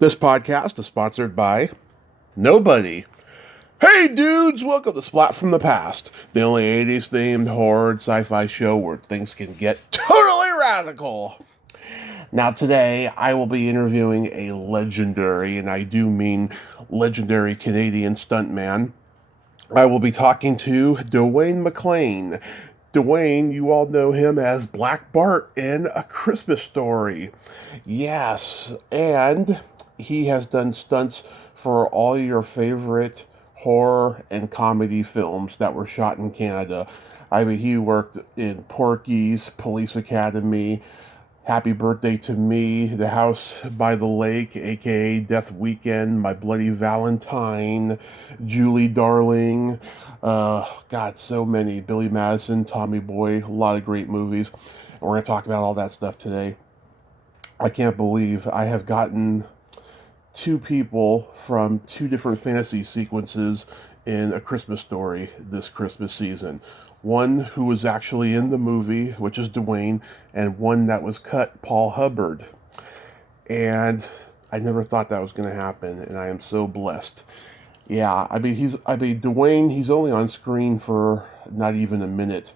This podcast is sponsored by nobody. Hey dudes, welcome to Splat from the Past, the only 80s themed horror and sci-fi show where things can get totally radical. Now today, I will be interviewing a legendary, and I do mean legendary Canadian stuntman. I will be talking to Dwayne McLean. Dwayne, you all know him as Black Bart in A Christmas Story. Yes, and he has done stunts for all your favorite horror and comedy films that were shot in Canada. I mean, he worked in Porky's, Police Academy, Happy Birthday to Me, The House by the Lake, aka Death Weekend, My Bloody Valentine, Julie Darling, God, so many. Billy Madison, Tommy Boy, a lot of great movies. And we're going to talk about all that stuff today. I can't believe I have gotten two people from two different fantasy sequences in A Christmas Story this Christmas season. One who was actually in the movie, which is Dwayne, and one that was cut, Paul Hubbard. And I never thought that was going to happen, and I am so blessed. Yeah, Dwayne, he's only on screen for not even a minute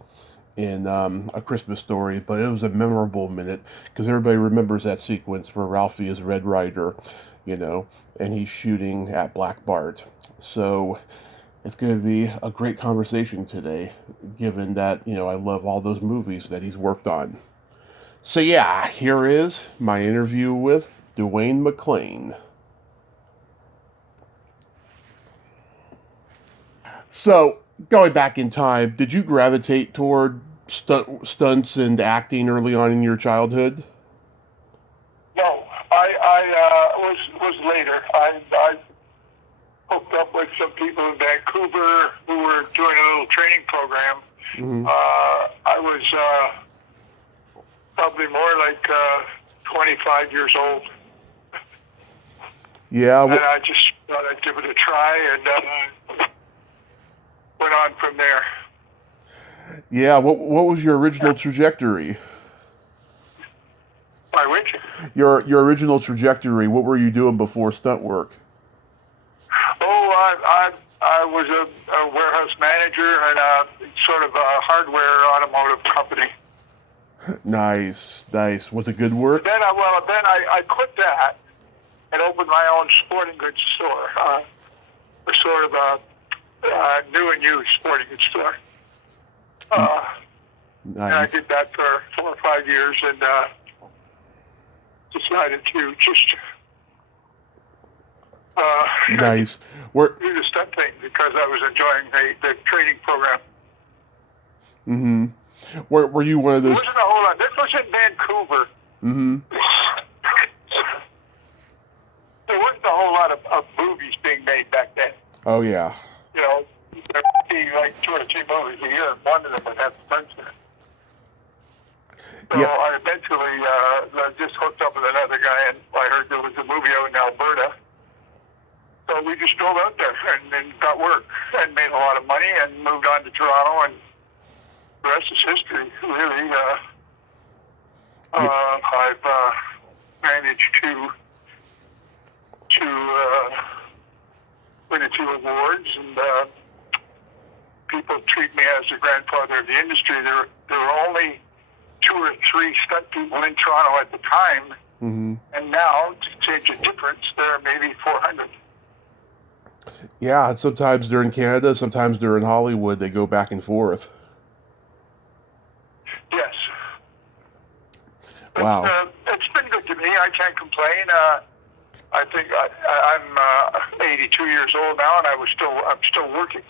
in A Christmas Story, but it was a memorable minute because everybody remembers that sequence where Ralphie is Red Ryder, and he's shooting at Black Bart. So it's going to be a great conversation today, given that, I love all those movies that he's worked on. So yeah, here is my interview with Dwayne McLean. So, going back in time, did you gravitate toward stunts and acting early on in your childhood? No, I was later. I hooked up with some people in Vancouver who were doing a little training program. Mm-hmm. I was probably more like 25 years old. Yeah. And I just thought I'd give it a try and went on from there. Yeah, what was your original trajectory? My which? Your original trajectory, what were you doing before stunt work? Oh, I was a warehouse manager at a sort of a hardware automotive company. Nice. Was it good work? Then I quit that and opened my own sporting goods store, a sort of a new and used sporting goods store. Nice. And I did that for 4 or 5 years and decided to just nice. do the stunt thing because I was enjoying the training program. Mm-hmm. Were you one of those? There wasn't a whole lot. This was in Vancouver. Mm-hmm. There wasn't a whole lot of movies being made back then. Oh yeah. There would be like 2 or 3 movies a year, and one of them would have stunts in it. So yeah. I eventually just hooked up with another guy, and I heard there was a movie out in Alberta. So we just drove out there and got work and made a lot of money and moved on to Toronto, and the rest is history, really. I've managed to win a few awards, and people treat me as the grandfather of the industry. There were only 2 or 3 stunt people in Toronto at the time, Mm-hmm. and now, to change the difference, there are maybe 400. Yeah, and sometimes they're in Canada, sometimes they're in Hollywood. They go back and forth. Yes. Wow. It's been good to me. I can't complain. I think I'm 82 years old now, and I'm still working.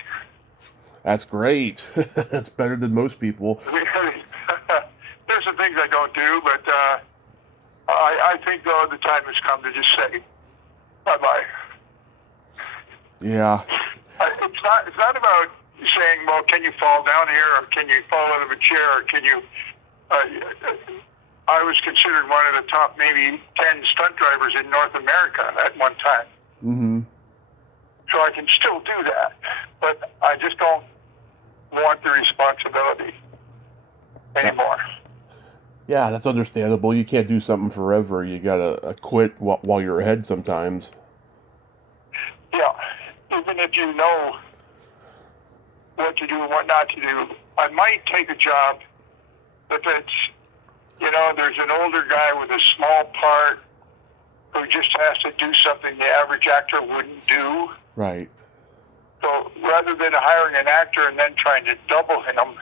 That's great. That's better than most people. There's some things I don't do, but I think though the time has come to just say bye-bye. Yeah. It's not about saying, well, can you fall down here, or can you fall out of a chair, or can you... I was considered one of the top maybe 10 stunt drivers in North America at one time. Mm-hmm. So I can still do that, but I just don't want the responsibility anymore. Yeah, that's understandable. You can't do something forever. You gotta quit while you're ahead sometimes. Yeah, even if you know what to do and what not to do. I might take a job if it's, there's an older guy with a small part who just has to do something the average actor wouldn't do. Right. So rather than hiring an actor and then trying to double him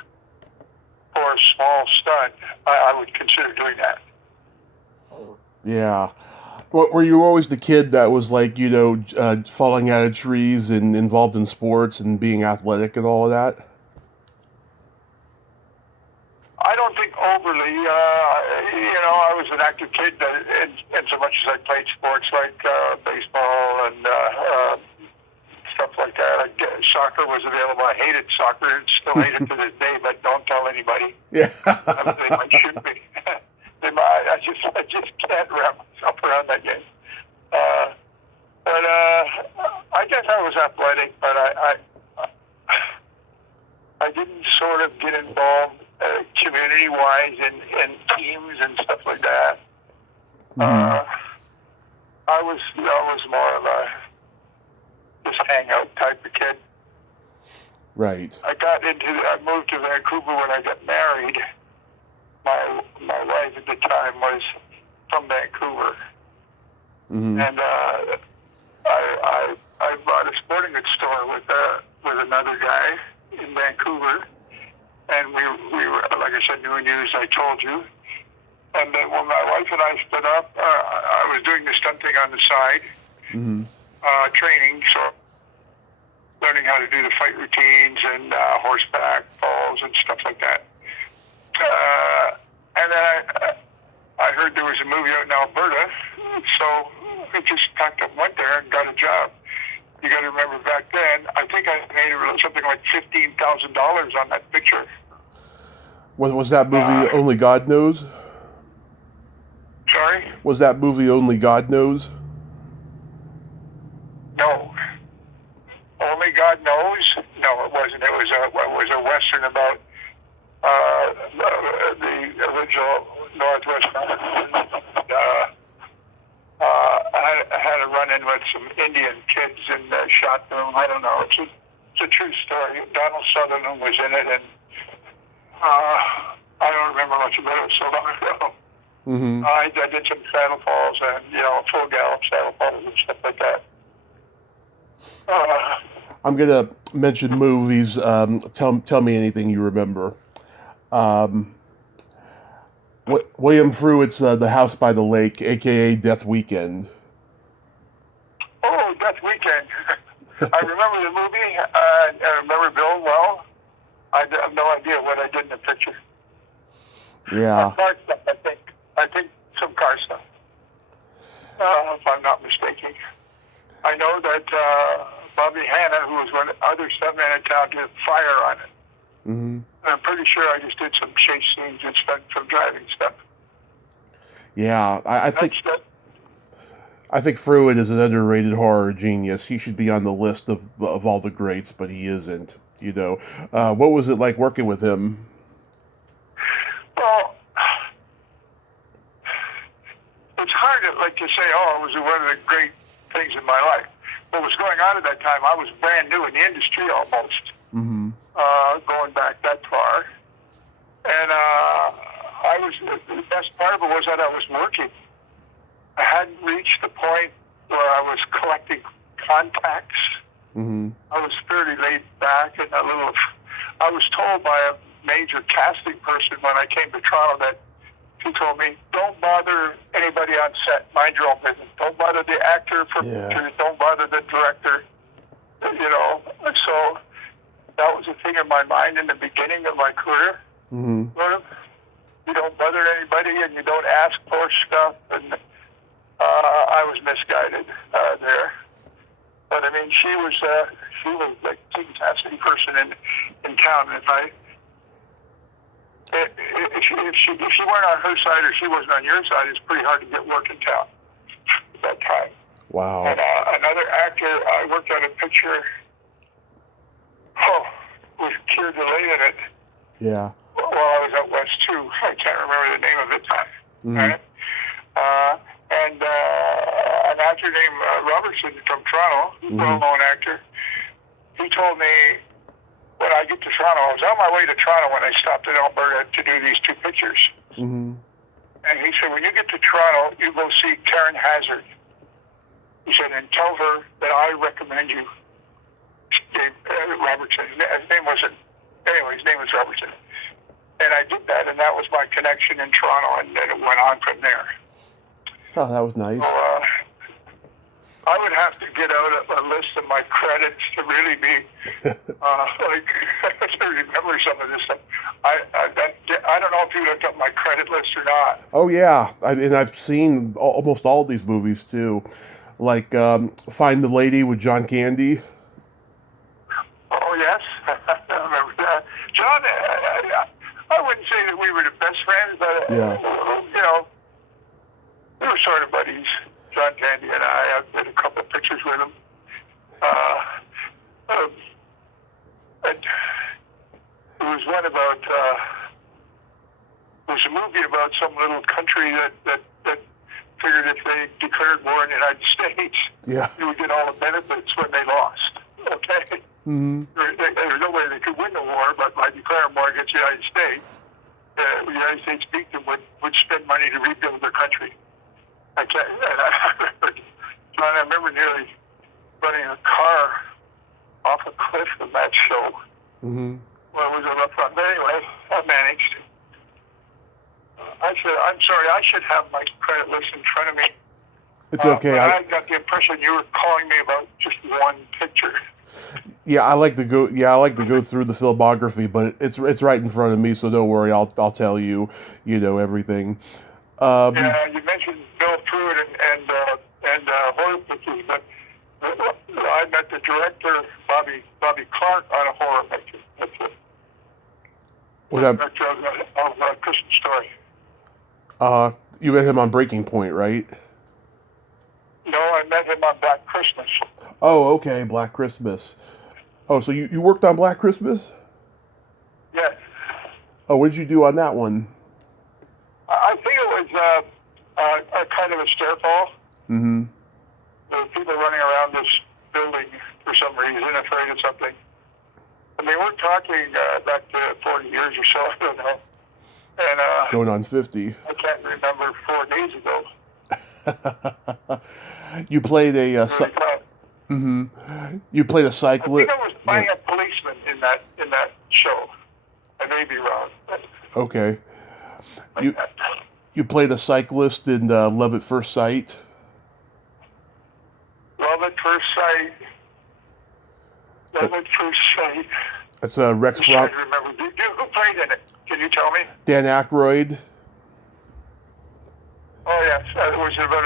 for a small stunt, I would consider doing that. Yeah. Were you always the kid that was like, falling out of trees and involved in sports and being athletic and all of that? I don't think overly. I was an active kid in so much as I played sports like baseball and stuff like that. Soccer was available. I hated soccer and still hate it to this day, but don't tell anybody. Yeah. They might shoot me. I just can't wrap myself around that game. But I guess I was athletic, but I didn't sort of get involved community-wise in teams and stuff like that. Mm-hmm. I was more of a just hangout type of kid. Right. I moved to Vancouver when I got married. My wife at the time was from Vancouver. Mm-hmm. And I bought a sporting goods store with another guy in Vancouver, and we were, like I said, new and used, I told you. And then when my wife and I split up, I was doing the stunting on the side, Mm-hmm. Training, so learning how to do the fight routines and horseback falls and stuff like that. And then I heard there was a movie out in Alberta, so I just packed up, went there, and got a job. You got to remember back then, I think I made something like $15,000 on that picture. Was that movie Only God Knows? Sorry? Was that movie Only God Knows? No. Only God Knows? No, it wasn't. It was a Western about the original Northwest Mountain. I had a run-in with some Indian kids and shot them. I don't know. It's a true story. Donald Sutherland was in it, and I don't remember much about it. So long ago. Mm-hmm. I did some saddle falls and full gallop saddle falls and stuff like that. I'm gonna mention movies. Tell me anything you remember. William Fruitt's The House by the Lake, aka Death Weekend. Oh, Death Weekend. I remember the movie. I remember Bill well. I have no idea what I did in the picture. Yeah. Car stuff, I think some car stuff. If I'm not mistaken. I know that Bobby Hanna, who was one of the other stuntmen in town, did fire on it. Mm-hmm. I'm pretty sure I just did some chase scenes and some driving stuff. Yeah, I think Fruitt is an underrated horror genius. He should be on the list of all the greats, but he isn't. What was it like working with him? Well, it's hard to say, it was one of the great things in my life. What was going on at that time, I was brand new in the industry almost, Mm-hmm. Going back that far. And the best part of it was that I was working. I hadn't reached the point where I was collecting contacts. Mm-hmm. I was fairly laid back and I was told by a major casting person when I came to Toronto that she told me, don't bother anybody on set, mind your own business. Don't bother the actor for pictures, don't bother the director, So that was a thing in my mind in the beginning of my career. Mm-hmm. Sort of. You don't bother anybody and you don't ask for stuff. And I was misguided there. But I mean, she was like a fantastic person in town. And if she weren't on her side or she wasn't on your side, it's pretty hard to get work in town at that time. Wow. And another actor, I worked on a picture with Keir Delay in it. Yeah. While I was out west too. I can't remember the name of it. Mm-hmm. Right? And an actor named Robertson from Toronto, well-known actor, he told me when I get to Toronto, I was on my way to Toronto when I stopped in Alberta to do these 2 pictures. Mm-hmm. And he said, when you get to Toronto, you go see Karen Hazard. He said, and tell her that I recommend you Dave Robertson. His name wasn't, anyway, his name was Robertson. And I did that, and that was my connection in Toronto, and then it went on from there. Oh, that was nice. So, I would have to get out a list of my credits to really be, to remember some of this stuff. I don't know if you looked up my credit list or not. Oh, yeah. And I've seen almost all of these movies, too. Like Find the Lady with John Candy. Oh, yes. I remember that. John, I wouldn't say that we were the best friends, but, you know, we were sort of buddies. John Candy and I did a couple of pictures with him. There was one about, there was a movie about some little country that figured if they declared war in the United States, they would get all the benefits when they lost. Okay? Mm-hmm. There was no way they could win the war, but by declaring war against the United States, the United States beat them would spend money to rebuild their country. I remember nearly running a car off a cliff in that show. Mm-hmm. Well, it was a rough run. But anyway, I managed. I'm sorry, I should have my credit list in front of me. It's okay. I got the impression you were calling me about just one picture. Yeah, I like to go through the filmography, but it's right in front of me, so don't worry. I'll tell you, everything. Yeah, you mentioned Bill Pruitt and horror pictures, but I met the director Bobby Clark on a horror picture. That's it. Was that director of Christmas Story? You met him on Breaking Point, right? No, I met him on Black Christmas. Oh, okay, Black Christmas. Oh, so you worked on Black Christmas? Yes. Oh, what did you do on that one? I think it was a kind of a stair fall. Mm-hmm. There were people running around this building for some reason, afraid of something. I mean, we're talking back to 40 years or so, I don't know. And going on 50. I can't remember 4 days ago. You played a You played a cyclist. I think I was playing a policeman in that show. I may be wrong. Okay. You played a cyclist in Love at First Sight. Love at First Sight. Love at First Sight. That's Rex I can't remember. Who played in it? Can you tell me? Dan Aykroyd. Oh yes, it was about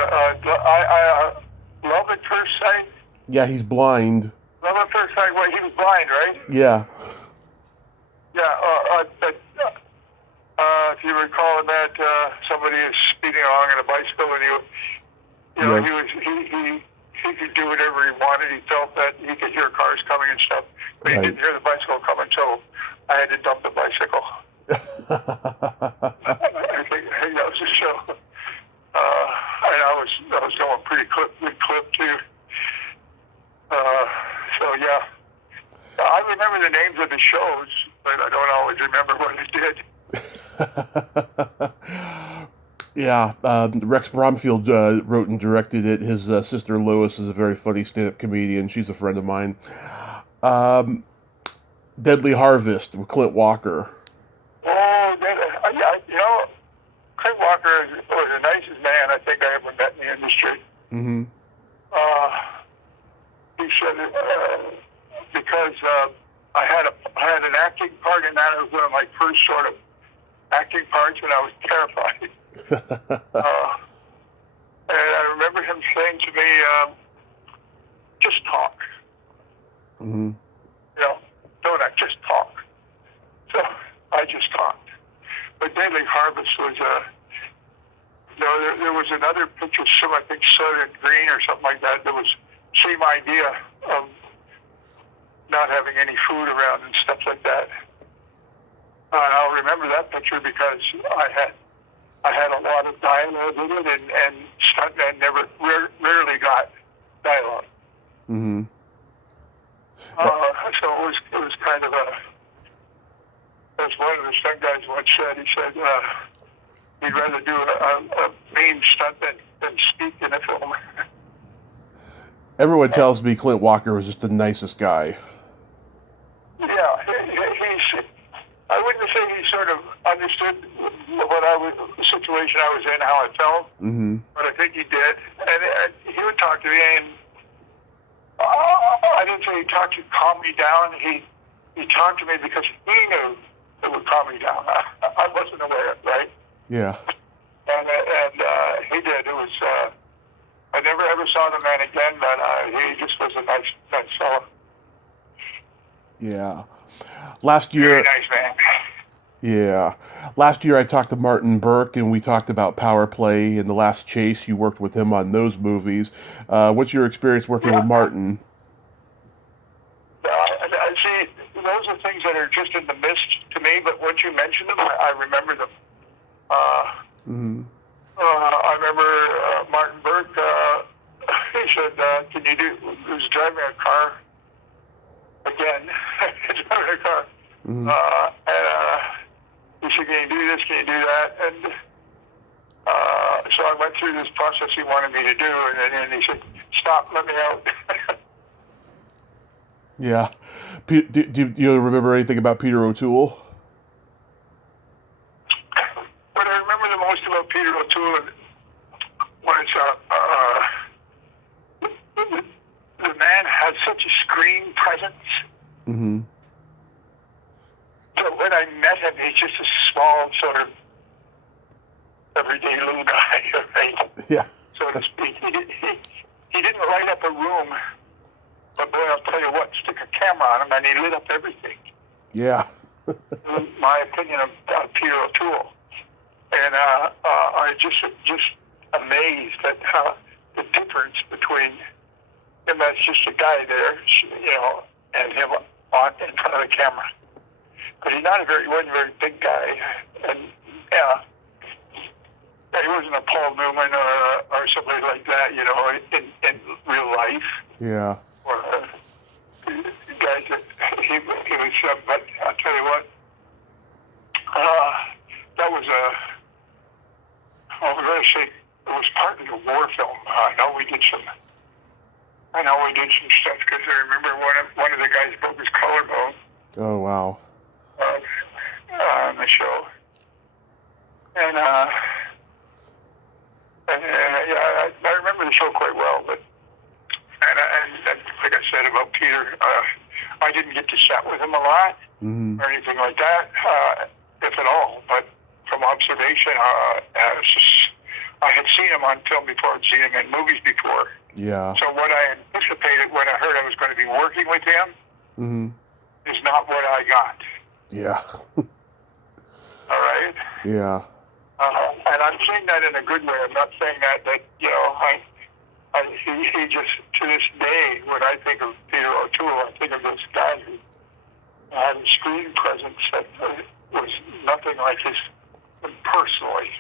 Love at First Sight. Yeah, he's blind. Love at First Sight. Well, he was blind, right? Yeah. Yeah. If you recall that somebody is speeding along on a bicycle, and he could do whatever he wanted. He felt that he could hear cars coming and stuff, but he didn't hear the bicycle coming, so I had to dump the bicycle. I think that was a show. And I was going pretty good clip too. So yeah, I remember the names of the shows, but I don't always remember what they did. Yeah, Rex Bromfield wrote and directed it. His sister Lois is a very funny stand-up comedian. She's a friend of mine. Deadly Harvest with Clint Walker. Oh, yeah, Clint Walker was the nicest man I think I ever met in the industry. Mm-hmm. He said because I had an acting part in that. It was one of my first sort of acting parts, and I was terrified. And I remember him saying to me, just talk. Mm-hmm. Don't act, just talk. So I just talked. But Deadly Harvest was there was another picture, I think Soylent Green or something like that. There was same idea of not having any food around and stuff like that. I'll remember that picture because I had a lot of dialogue in it, and stuntmen rarely got dialogue. Mm-hmm. So it was kind of as one of the stunt guys once said, he said, he'd rather do a mean stunt than speak in a film. Everyone tells me Clint Walker was just the nicest guy. Yeah, I wouldn't say he sort of understood the situation I was in, how I felt, but I think he did. And he would talk to me, and I didn't say he talked to calm me down. He talked to me because he knew it would calm me down. I wasn't aware, right? Yeah. And he did. It was. I never ever saw the man again, but he just was a nice fellow. Yeah. Last year. Very nice man. Yeah. Last year I talked to Martin Burke, and we talked about Power Play and The Last Chase. You worked with him on those movies. What's your experience working with Martin? I see, those are things that are just in the mist to me, but once you mention them, I remember them. I remember Martin Burke, he said, can you do, he was driving a car, again, driving a car, and he said, can you do this, can you do that, and so I went through this process he wanted me to do, and then he said, stop, let me out. Yeah. Do you remember anything about Peter O'Toole? What I remember the most about Peter O'Toole was the man had such a screen presence. So when I met him, he's just a small, sort of everyday little guy, right? Yeah. So to speak. He didn't light up a room, but boy, I'll tell you what, stick a camera on him and he lit up everything. Yeah. My opinion of Peter O'Toole. And I just amazed at the difference between him as just a guy there, and him in front of the camera. But he wasn't a very big guy, and he wasn't a Paul Newman or somebody like that, in real life. Yeah. Or guys that he was, but I'll tell you what, that was I'm going to say it was partly a war film. I know we did some stuff because I remember one of the guys broke his collarbone. Oh, wow. On the show. And I remember the show quite well, but and like I said about Peter, I didn't get to chat with him a lot or anything like that, if at all. But from observation, I had seen him on film before, I'd seen him in movies before. Yeah. So what I anticipated when I heard I was going to be working with him is not what I got. Yeah. All right? Yeah. And I'm saying that in a good way. I'm not saying that he just, to this day, when I think of Peter O'Toole, I think of this guy who had a screen presence that was nothing like his personally.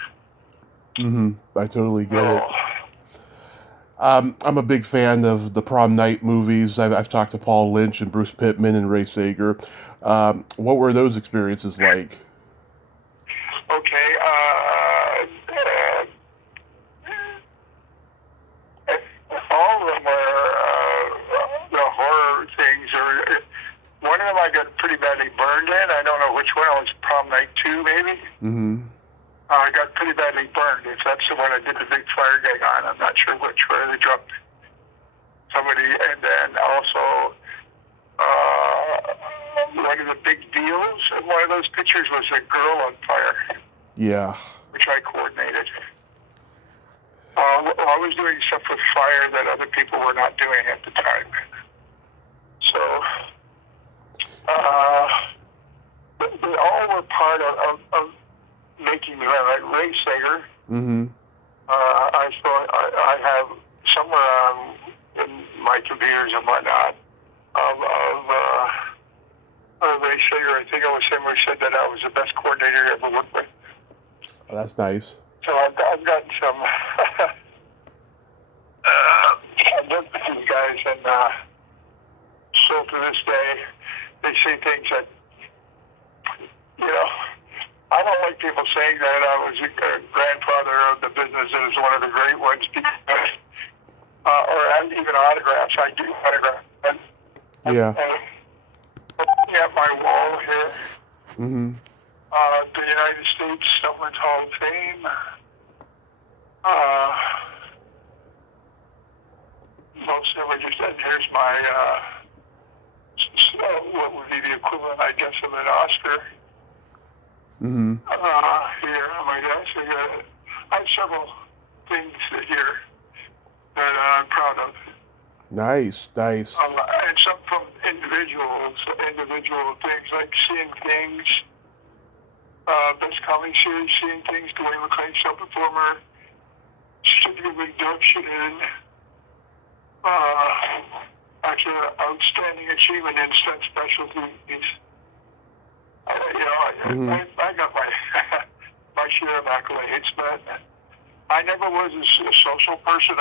I totally get it. I'm a big fan of the Prom Night movies. I've talked to Paul Lynch and Bruce Pittman and Ray Sager. What were those experiences like? Okay. All of them were the horror things. One of them I got pretty badly burned in. I don't know which one. It was Prom Night 2, maybe. I got pretty badly burned. If that's the one I did the big fire gag on, I'm not sure which, where they dropped somebody. And then also, one of the big deals in one of those pictures was a girl on fire. Yeah. Which I coordinated. I was doing stuff with fire that other people were not doing at the time. So, they all were part of making me like Ray Sager. I have somewhere in my computers and whatnot of Ray Sager, I think it was him who said that I was the best coordinator he ever worked with. Oh, that's nice. So I've gotten some. I've worked with these guys, and still to this day, they say things that, you know, I don't like people saying that I was a grandfather of the business and is one of the great ones, because, or even autographs. I do autographs. Yeah. Looking at my wall here, Mm-hmm. the United States Stuntman's Hall of Fame. Most images, and here's my, what would be the equivalent, I guess, of an Oscar. Mm-hmm. Here on my desk. I have several things here that I'm proud of. Nice. And some from individual things, like Seeing Things, Best Comedy Series, Seeing Things, Dwayne McLean, Show Performer, Certificate of Induction in, actually, Outstanding Achievement in Stunt Specialties. I got my my share of accolades, but I never was a social person.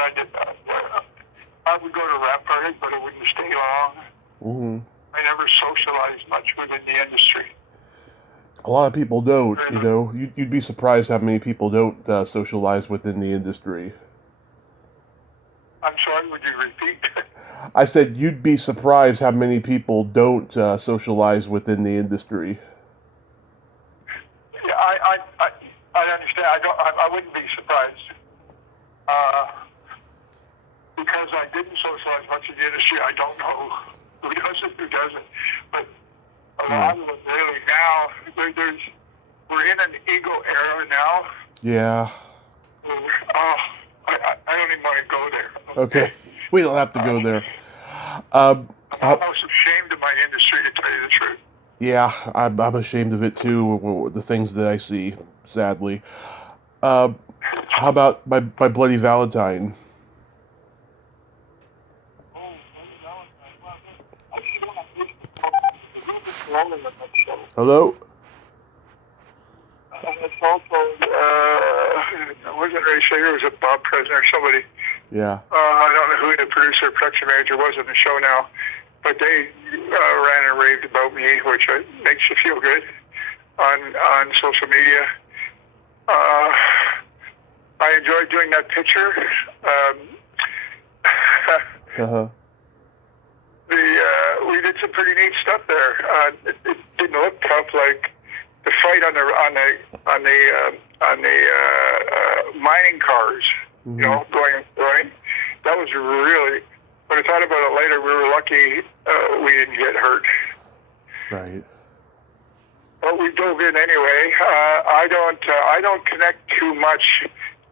I would go to rap parties, but I wouldn't stay long. Mm-hmm. I never socialized much within the industry. A lot of people don't, you know. You'd be surprised how many people don't socialize within the industry. I'm sorry, would you repeat? I said you'd be surprised how many people don't socialize within the industry. Yeah, I understand. I wouldn't be surprised. Because I didn't socialize much in the industry, I don't know who does it, who doesn't. But a lot of them really now, we're in an ego era now. Yeah. I don't even want to go there. Okay. We don't have to go there. I'm almost ashamed of my industry, to tell you the truth. Yeah, I'm ashamed of it too, the things that I see, sadly. How about my Bloody Valentine? Hello? It's also, it wasn't Ray Sager, it was a Bob President or somebody. Yeah. I don't know who the producer or production manager was on the show now, but they ran and raved about me, which makes you feel good on social media. I enjoyed doing that picture. Uh-huh. We did some pretty neat stuff there. It didn't look tough, like the fight on the mining cars. Mm-hmm. You know, going. That was really. When I thought about it later, we were lucky we didn't get hurt. Right. But we dove in anyway. I don't connect too much.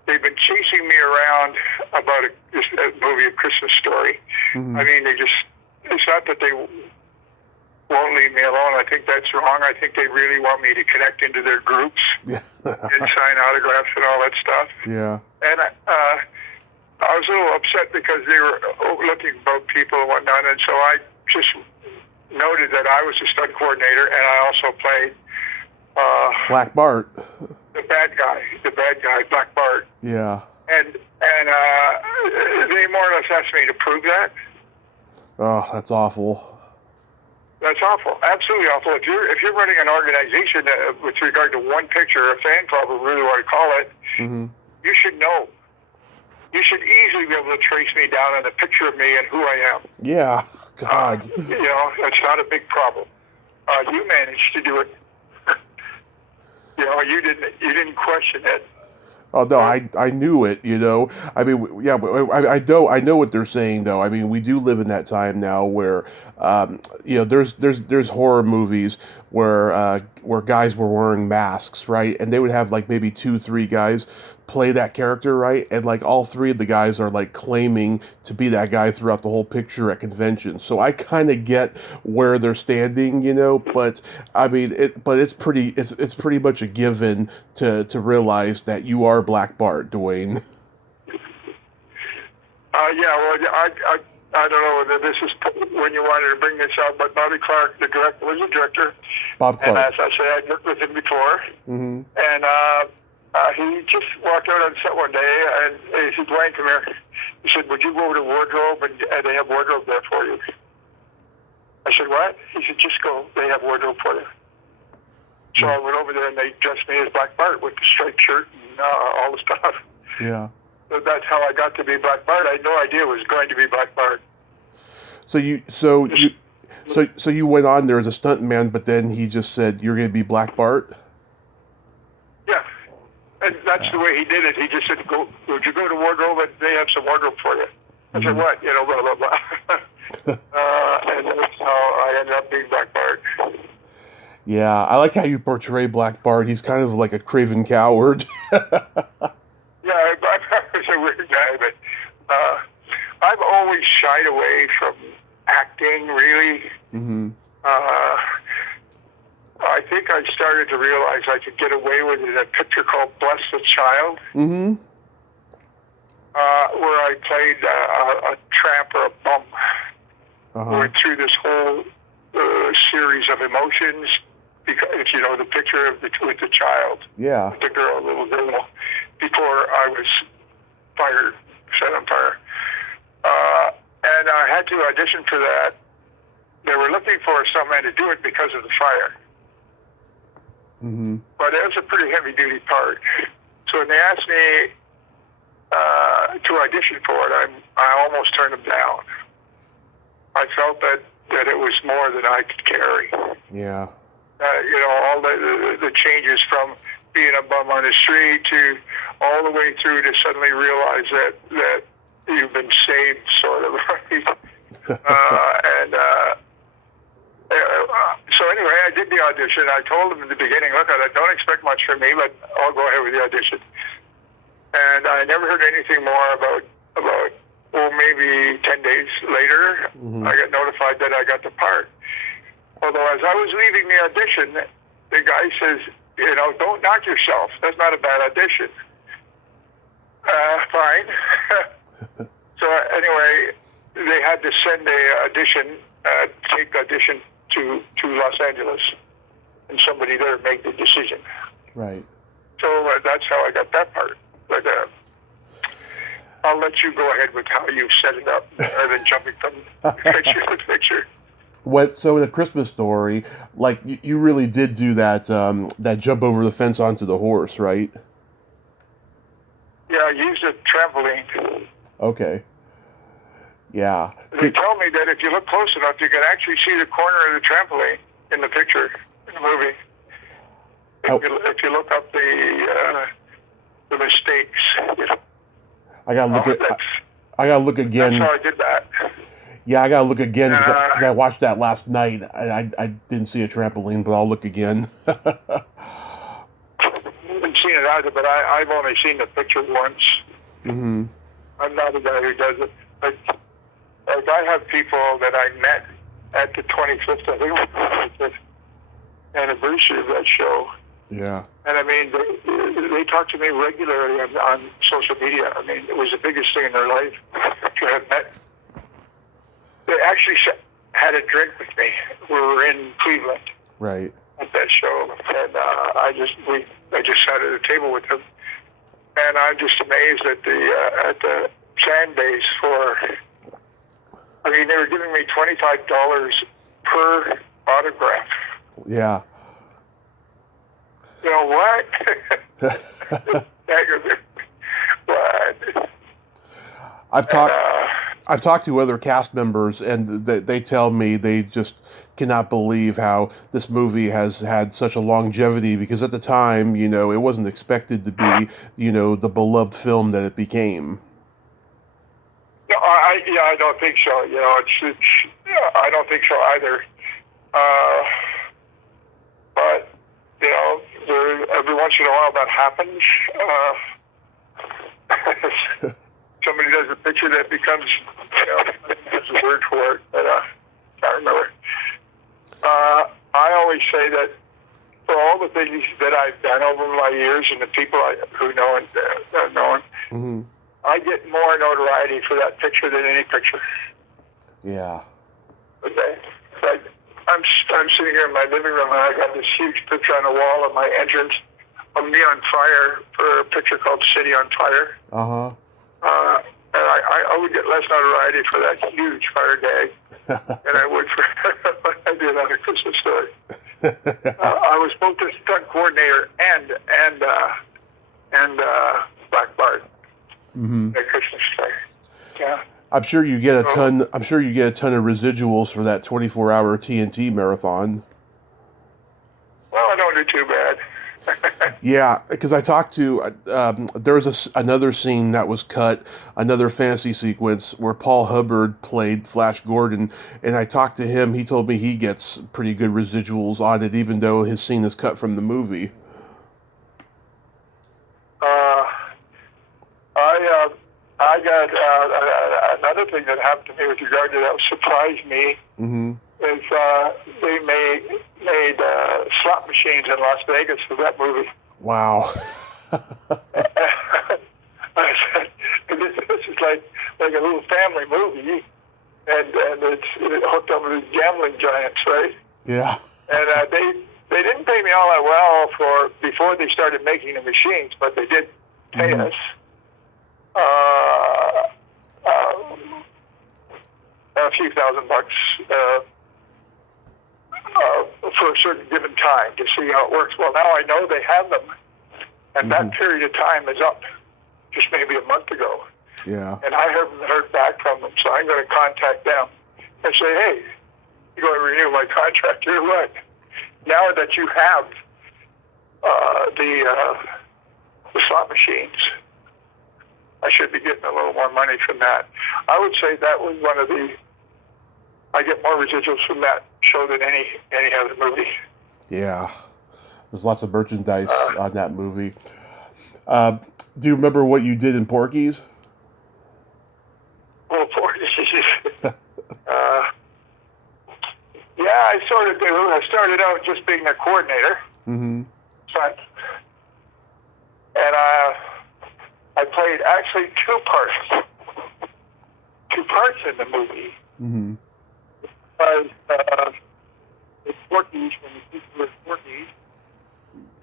They've been chasing me around about this movie, A Christmas Story. Mm-hmm. I mean, it's not that they won't leave me alone. I think that's wrong. I think they really want me to connect into their groups Yeah. and sign autographs and all that stuff. Yeah. And I was a little upset because they were looking about people and whatnot, and so I just noted that I was a stunt coordinator, and I also played Black Bart. the bad guy, Black Bart. Yeah. And they more or less asked me to prove that. Oh, that's awful. That's awful. Absolutely awful. If you're running an organization with regard to one picture, a fan club, or really want to call it, Mm-hmm. you should know. You should easily be able to trace me down on a picture of me and who I am. Yeah. God. You know, that's not a big problem. You managed to do it. You know, you didn't question it. Oh no, I knew it. You know, I mean, yeah, I know what they're saying though. I mean, we do live in that time now where, you know, there's horror movies where guys were wearing masks, right, and they would have like maybe 2-3 guys play that character, right, and like all 3 of the guys are like claiming to be that guy throughout the whole picture at conventions. So I kind of get where they're standing, you know, but I mean, it's pretty much a given to realize that you are Black Bart, Dwayne. Yeah, well, I don't know whether this is when you wanted to bring this up, but Bobby Clark, the director, was a director. Bob Clark. And as I say, I'd worked with him before. Mm-hmm. And he just walked out on set one day, and he said, Dwayne, come here. He said, would you go over to wardrobe, and they have wardrobe there for you? I said, what? He said, just go. They have wardrobe for you. So I went over there, and they dressed me as Black Bart with the striped shirt and all the stuff. Yeah. So that's how I got to be Black Bart. I had no idea it was going to be Black Bart. So you went on there as a stuntman, but then he just said you're going to be Black Bart. Yeah, and that's the way he did it. He just said, "Go, would you go to wardrobe? And they have some wardrobe for you." I said, "What? You know, blah blah blah." And that's how I ended up being Black Bart. Yeah, I like how you portray Black Bart. He's kind of like a craven coward. Yeah, Black Bart is a weird guy, but I've always shied away from acting, really. Mm-hmm. I think I started to realize I could get away with it in a picture called Bless the Child, Mm-hmm. Where I played a tramp or a bum. Uh-huh. Went through this whole series of emotions, because if you know the picture of with the child, Yeah. the girl, little girl, before I was fired, set on fire. And I had to audition for that. They were looking for someone to do it because of the fire. Mm-hmm. But it was a pretty heavy-duty part. So when they asked me to audition for it, I almost turned them down. I felt that it was more than I could carry. Yeah. You know, all the changes from being a bum on the street to all the way through to suddenly realize that you've been saved, sort of. So anyway, I did the audition. I told them in the beginning, look, I don't expect much from me, but I'll go ahead with the audition. And I never heard anything more about maybe 10 days later, Mm-hmm. I got notified that I got the part. Although as I was leaving the audition, the guy says, you know, don't knock yourself. That's not a bad audition. Fine. So anyway, they had to send a tape audition to Los Angeles, and somebody there made the decision. Right. So that's how I got that part. But I'll let you go ahead with how you set it up, rather than jumping from picture to picture. So in A Christmas Story, like you really did do that that jump over the fence onto the horse, right? Yeah, I used a trampoline. Okay. Yeah. They tell me that if you look close enough, you can actually see the corner of the trampoline in the picture, in the movie. If you look up the mistakes. I gotta look again. That's how I did that. Yeah, I gotta look again because I watched that last night. I didn't see a trampoline, but I'll look again. I haven't seen it either, but I've only seen the picture once. Mm-hmm. I'm not a guy who does it. But like I have people that I met at the 25th, I think it was the 25th anniversary of that show. Yeah. And I mean, they talk to me regularly on social media. I mean, it was the biggest thing in their life to have met. They actually had a drink with me. We were in Cleveland. Right. At that show, and I just sat at a table with them, and I'm just amazed at the fan base for. I mean, they were giving me $25 per autograph. Yeah. You know what? What? I've talked to other cast members, and they tell me they just cannot believe how this movie has had such a longevity, because at the time, you know, it wasn't expected to be, you know, the beloved film that it became. No, I don't think so. You know, I don't think so either. But you know, every once in a while that happens. Somebody does a picture that becomes, you know, there's a word for it, but I can't remember. I always say that for all the things that I've done over my years and the people who know and don't know, Mm-hmm. I get more notoriety for that picture than any picture. Yeah. Okay. Like, I'm sitting here in my living room, and I got this huge picture on the wall of my entrance of me on fire for a picture called City on Fire. Uh-huh. And I would get less notoriety for that huge fire gag than I would for what I did on A Christmas Story. I was both the stunt coordinator and Black Bart Mm-hmm. at Christmas Story. Yeah. I'm sure you get a ton of residuals for that 24-hour TNT marathon. Well, I don't do too bad. Yeah, because I talked to, there was another scene that was cut, another fantasy sequence where Paul Hubbard played Flash Gordon, and I talked to him. He told me he gets pretty good residuals on it, even though his scene is cut from the movie. I got another thing that happened to me with regard to that surprised me. Mm-hmm. Is they made slot machines in Las Vegas for that movie. Wow. This is like a little family movie, and it's hooked up with these gambling giants, right? Yeah. And they didn't pay me all that well before they started making the machines, but they did pay us a few $1,000 for a certain given time to see how it works. Well, now I know they have them, and that period of time is up just maybe a month ago. Yeah. And I haven't heard back from them, so I'm going to contact them and say, hey, you're going to renew my contract or what? Now that you have the slot machines, I should be getting a little more money from that. I would say that was one of I get more residuals from that show than any other movie. Yeah. There's lots of merchandise on that movie. Do you remember what you did in Porky's? Well, Porky's. Yeah, I sort of do. I started out just being a coordinator. Mm-hmm. Stunt. And I played actually two parts in the movie. Mm-hmm. It's Porky's, and the people were Porky's,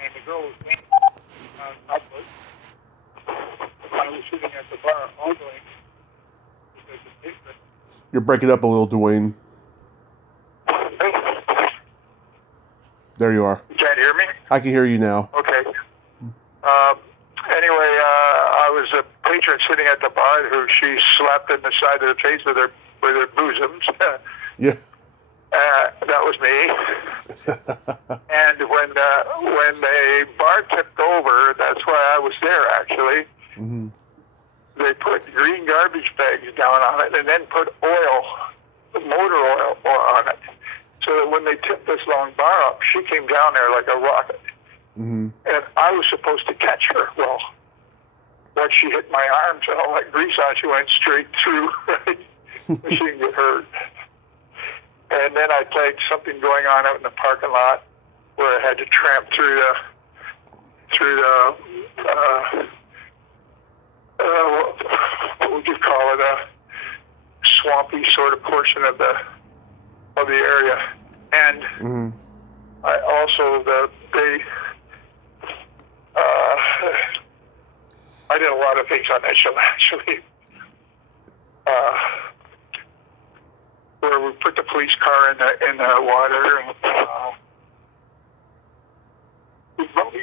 and the girl was named Southwood. I was sitting at the bar arguing because the pavement. You're breaking up a little, Dwayne. There you are. You can't hear me? I can hear you now. Okay. Anyway, I was a patron sitting at the bar who she slapped in the side of the face with her bosoms. Yeah. That was me. And when the bar tipped over, that's why I was there actually. Mm-hmm. They put green garbage bags down on it and then put motor oil on it. So that when they tipped this long bar up, she came down there like a rocket. Mm-hmm. And I was supposed to catch her. Well, once she hit my arms and all that grease on, she went straight through, right? She didn't get hurt. And then I played something going on out in the parking lot where I had to tramp through the what would you call it, a swampy sort of portion of the area. And I also I did a lot of things on that show actually. Where we put the police car in the water and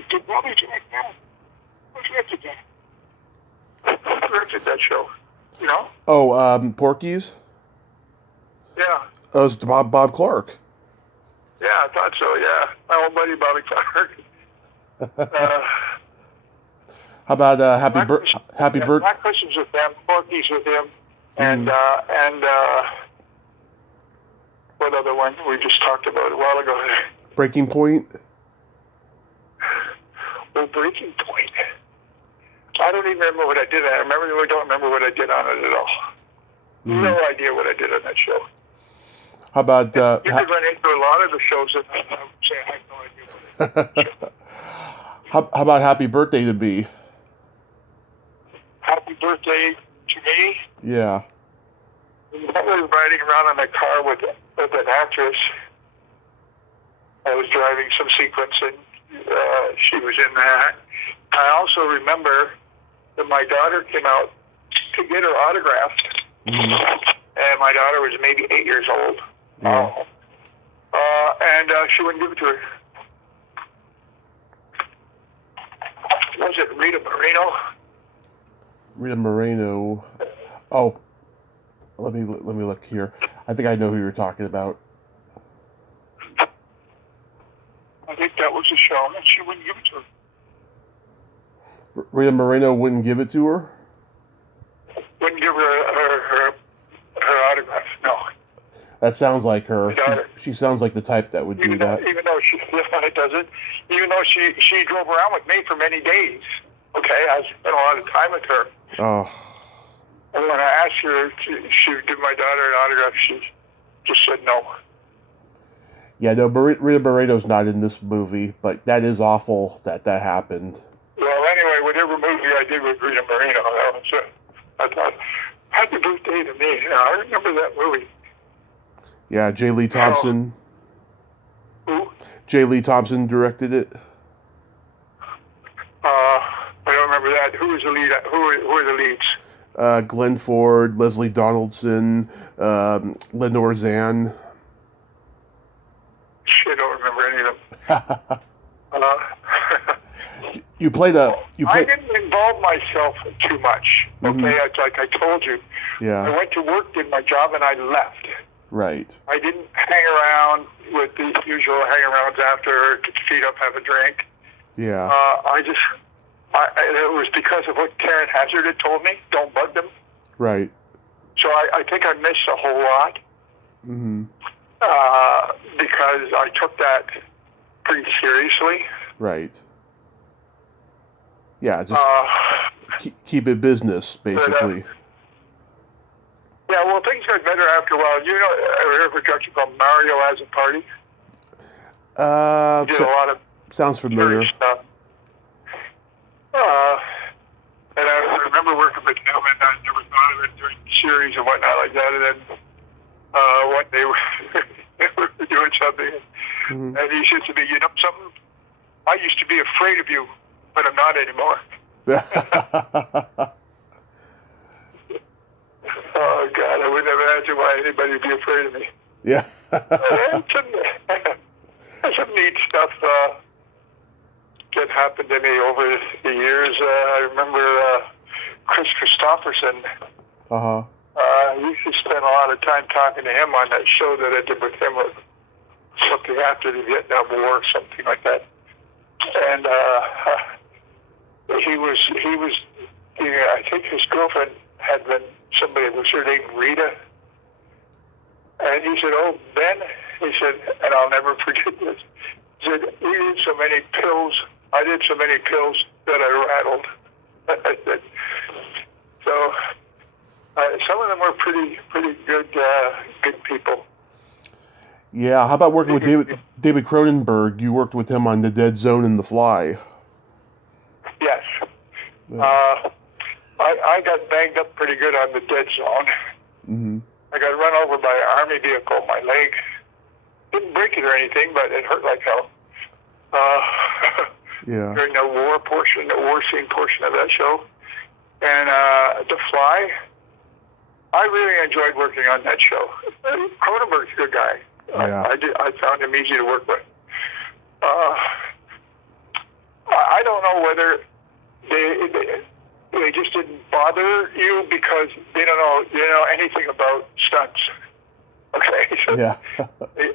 did Robbie direct that? Who directed that show? You know? Oh, Porky's? Yeah. That was Bob Clark. Yeah, I thought so, yeah. My old buddy Bobby Clark. How about Happy Birthday? Black Christmas with them, Porky's with him, and what other one we just talked about a while ago? Breaking Point? Well, Breaking Point. I don't even remember what I did. I don't remember what I did on it at all. No idea what I did on that show. How about... you could run into a lot of the shows that I would say I have no idea what I did. How about Happy Birthday to Me? Happy Birthday to Me? Yeah. I was riding around in a car with an actress. I was driving some sequence, and she was in that. I also remember that my daughter came out to get her autographed, and my daughter was maybe 8 years old. Yeah. And she wouldn't give it to her. Was it Rita Moreno? Rita Moreno. Oh, let me look here. I think I know who you're talking about. I think that was the show, and she wouldn't give it to her. Rita Moreno wouldn't give it to her? Wouldn't give her autograph, no. That sounds like her. She sounds like the type that would do that. Even though she doesn't, even though she drove around with me for many days. Okay, I spent a lot of time with her. Oh. And when I asked her if she would give my daughter an autograph, she just said no. Yeah, no, Rita Moreno's not in this movie, but that is awful that happened. Well, anyway, whatever movie I did with Rita Moreno, that was it. I thought, happy birthday to me. You know, I remember that movie. Yeah, J. Lee Thompson. Who? J. Lee Thompson directed it. I don't remember that. Who was the lead? Who are the leads? Glenn Ford, Leslie Donaldson, Lenore Zann. Shit, I don't remember any of them. You played. I didn't involve myself too much. Okay, like I told you. Yeah. I went to work, did my job, and I left. Right. I didn't hang around with the usual hang-arounds after, get your feet up, have a drink. Yeah. It was because of what Karen Hazard had told me. Don't bug them. Right. So I think I missed a whole lot. Because I took that pretty seriously. Right. Yeah, just keep it business, basically. Yeah, well, things got better after a while. You know, I heard of a production called Mario Has a Party. Did a lot of sounds familiar. Stuff. And I remember working with him, and I never thought of it doing series and whatnot like that. And then one day we were doing something, and he said to me, "You know something? I used to be afraid of you, but I'm not anymore." Oh, God, I wouldn't imagine why anybody would be afraid of me. Yeah. Some neat stuff that happened to me over the years. I remember Chris Christopherson. I used to spend a lot of time talking to him on that show that I did with him, something after the Vietnam War, something like that. And he was. I think his girlfriend had been somebody, was her name Rita? And he said, "Oh, Ben," he said, and I'll never forget this. He said, "We did so many pills. I did so many pills that I rattled." So some of them were pretty good people. Yeah. How about working with David Cronenberg? You worked with him on The Dead Zone and The Fly. Yes. Yeah. I got banged up pretty good on The Dead Zone. I got run over by an army vehicle. My leg didn't break it or anything, but it hurt like hell. Yeah. During the war scene portion of that show. And The Fly, I really enjoyed working on that show. Cronenberg's a good guy. Yeah. I found him easy to work with. I don't know whether they just didn't bother you because they don't know anything about stunts. Okay, so Yeah.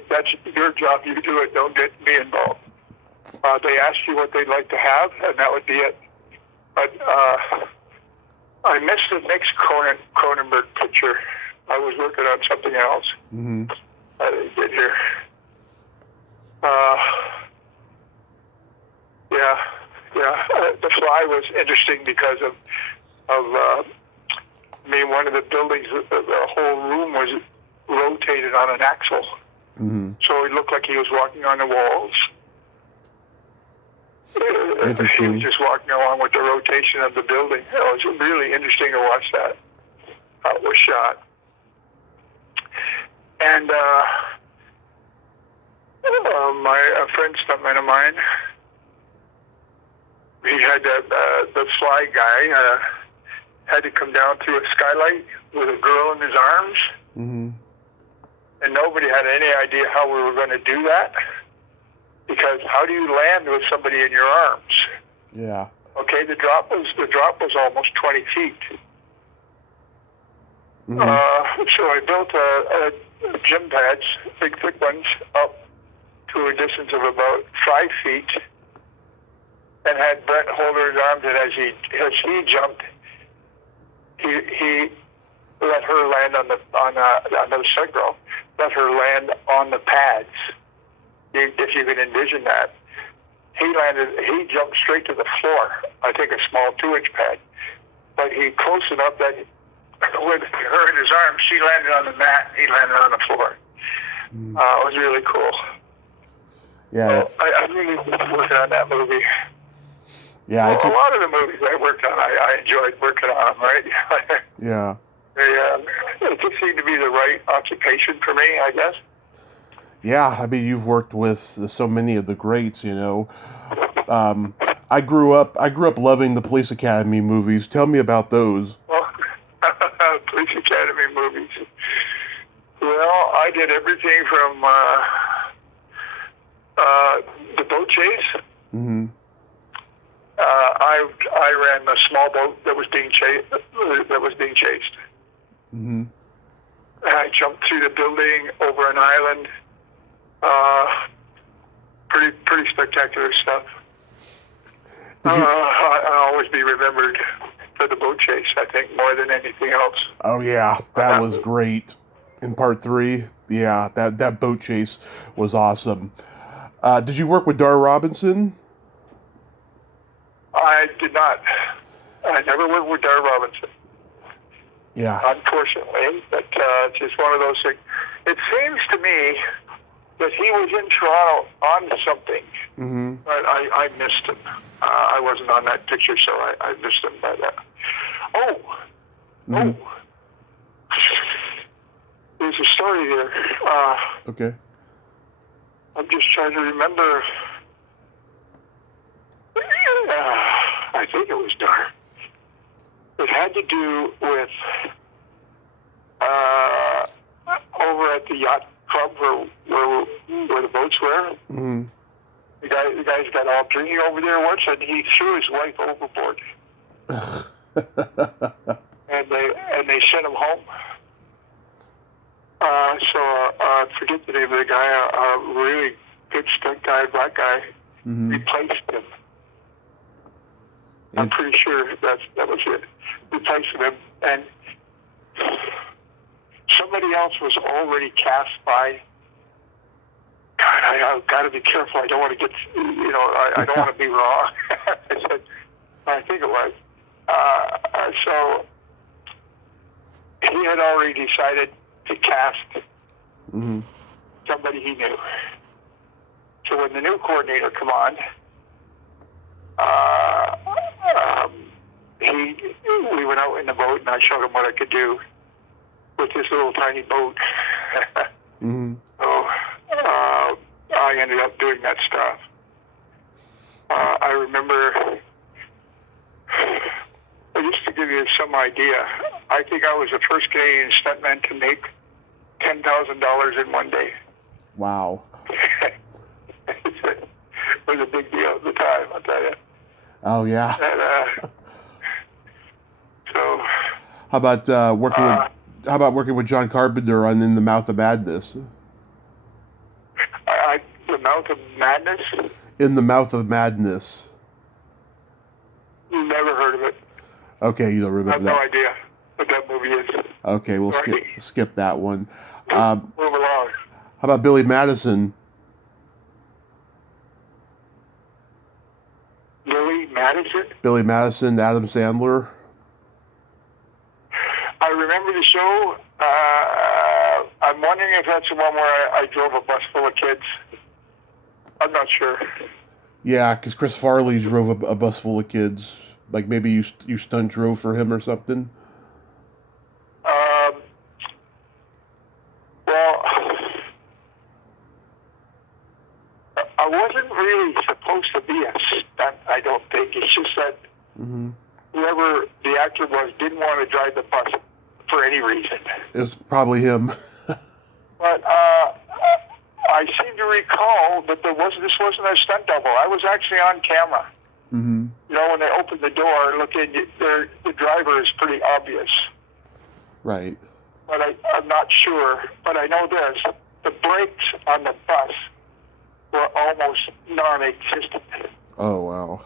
that's your job. You do it. Don't get me involved. They asked you what they'd like to have, and that would be it. But I missed the next Cronenberg picture. I was working on something else. I did here. The Fly was interesting because of one of the buildings, the whole room was rotated on an axle. So it looked like he was walking on the walls. Interesting. He was just walking along with the rotation of the building. It was really interesting to watch that. How it was shot. And a friend stuntman of mine, he had the fly guy had to come down through a skylight with a girl in his arms. Mm-hmm. And nobody had any idea how we were going to do that, because how do you land with somebody in your arms? Yeah. Okay, the drop was almost 20 feet. Mm-hmm. So I built a gym pads, big thick ones, up to a distance of about 5 feet, and had Brent hold her arms. And as he jumped, he let her land on another stunt girl. Let her land on the pads. If you can envision that, he jumped straight to the floor. I think a small 2-inch pad, but he close enough that with her in his arms, she landed on the mat. He landed on the floor. It was really cool. Yeah. So I really enjoyed working on that movie. Yeah. Well, a lot of the movies I worked on, I enjoyed working on them. Right? Yeah. It just seemed to be the right occupation for me, I guess. Yeah, I mean, you've worked with so many of the greats, you know. I grew up loving the Police Academy movies. Tell me about those. Well, Police Academy movies. Well, I did everything from the boat chase. Mm-hmm. I ran a small boat that was being chased. Mm-hmm. I jumped through the building over an island. Pretty spectacular stuff. I'll always be remembered for the boat chase, I think, more than anything else. Oh yeah, that was great. In part 3, yeah, that boat chase was awesome. Did you work with Dar Robinson? I did not. I never worked with Dar Robinson. Yeah. Unfortunately, but it's just one of those things. It seems to me that he was in Toronto on something, but I missed him. I wasn't on that picture, so I missed him by that. There's a story here. Okay. I'm just trying to remember. I think it was Dar. It had to do with over at the yacht club where the boats were. Mm-hmm. The guys got all drinking over there once, and he threw his wife overboard. and they sent him home. So I forget the name of the guy. A really good stunt guy, black guy, replaced him. I'm pretty sure that was it. Replaced him, and somebody else was already cast by. God, I've got to be careful. I don't want to get, I don't want to be wrong. I think it was. So he had already decided to cast somebody he knew. So when the new coordinator come on, we went out in the boat, and I showed him what I could do with this little tiny boat. So I ended up doing that stuff. I remember, just to give you some idea, I think I was the first Canadian stuntman to make $10,000 in one day. Wow. It was a big deal at the time, I'll tell you. Oh yeah. And, so. How about working with John Carpenter on In the Mouth of Madness? The Mouth of Madness? In the Mouth of Madness. Never heard of it. Okay, you don't remember that. I have no idea what that movie is. Okay, we'll skip that one. Move along. How about Billy Madison? Billy Madison? Billy Madison, Adam Sandler. I remember the show. I'm wondering if that's the one where I drove a bus full of kids. I'm not sure. Yeah, because Chris Farley drove a bus full of kids. Like maybe you stunt drove for him or something. Well, wasn't really supposed to be a stunt, I don't think. It's just that whoever the actor was didn't want to drive the bus for any reason. It was probably him. But I seem to recall that this wasn't a stunt double. I was actually on camera. Mm-hmm. You know, when they opened the door, the driver is pretty obvious. Right. But I'm not sure. But I know this: the brakes on the bus were almost non-existent. Oh, wow.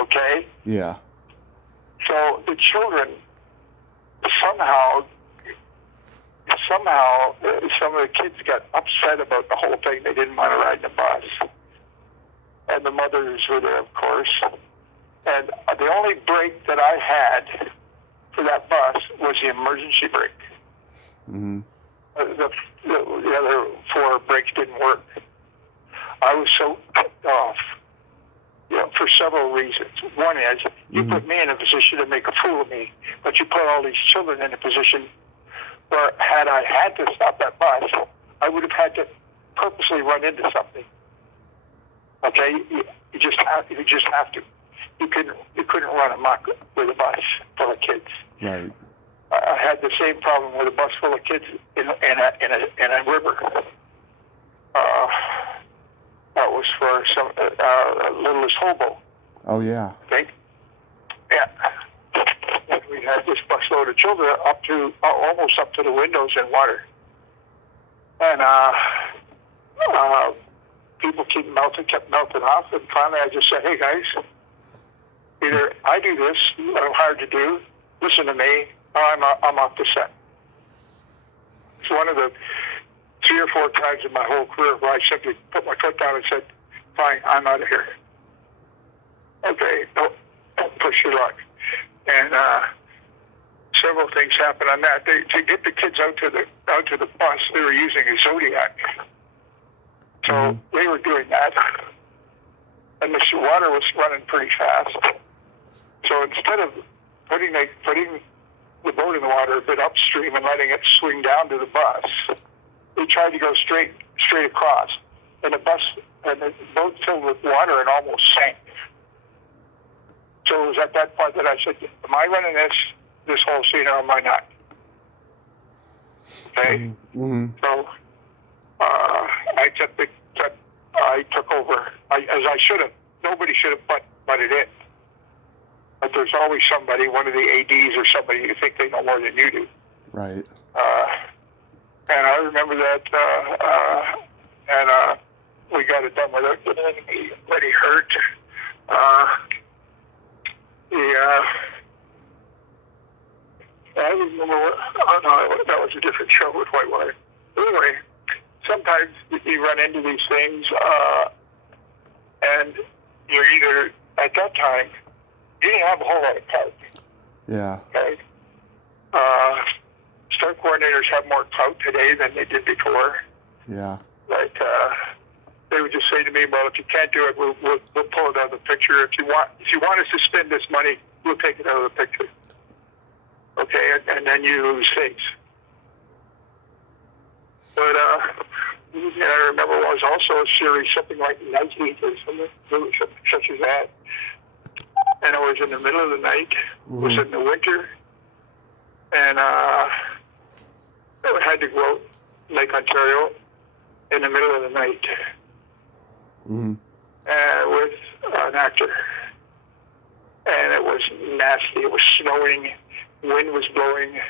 Okay? Yeah. So the children somehow, some of the kids got upset about the whole thing. They didn't want to ride the bus. And the mothers were there, of course. And the only brake that I had for that bus was the emergency brake. Mm-hmm. The other 4 brakes didn't work. I was so ticked off, you know, for several reasons. One is, you put me in a position to make a fool of me, but you put all these children in a position where had I had to stop that bus, I would have had to purposely run into something. Okay? You just have to. You couldn't run amok with a bus full of kids. Right. I had the same problem with a bus full of kids in a river. That was for some littlest hobo. Oh, yeah. Okay? Yeah. And we had this busload of children up to almost up to the windows in water. And people kept melting off. And finally I just said, hey, guys, either I do this, I'm hard to do, listen to me, or I'm off the set. It's one of the 3 or 4 times in my whole career where I simply put my foot down and said, fine, I'm out of here. Okay, don't push your luck. And several things happened on that. To get the kids out to the bus, they were using a Zodiac. So they were doing that. And the water was running pretty fast. So instead of putting the boat in the water a bit upstream and letting it swing down to the bus, they tried to go straight across. And the boat filled with water and almost sank. So it was at that point that I said, am I running this whole scene or am I not? Okay? Mm-hmm. So I took over, as I should have. Nobody should have butted in. But there's always somebody, one of the ADs or somebody, you think they know more than you do. Right. And I remember that, we got it done without getting anybody hurt. I remember, that was a different show with Whitewater. Anyway, sometimes you run into these things, and you're either, at that time, you didn't have a whole lot of clout. Yeah. Okay? Stunt coordinators have more clout today than they did before. Yeah. Like, they would just say to me, well, if you can't do it, we'll pull it out of the picture. If you want us to spend this money, we'll take it out of the picture. Okay, and then you lose face. But I remember it was also a series, something like Nightbeat or something such as that. And it was in the middle of the night. It was in the winter. And I had to go out Lake Ontario in the middle of the night with an actor. And it was nasty. It was snowing. Wind was blowing.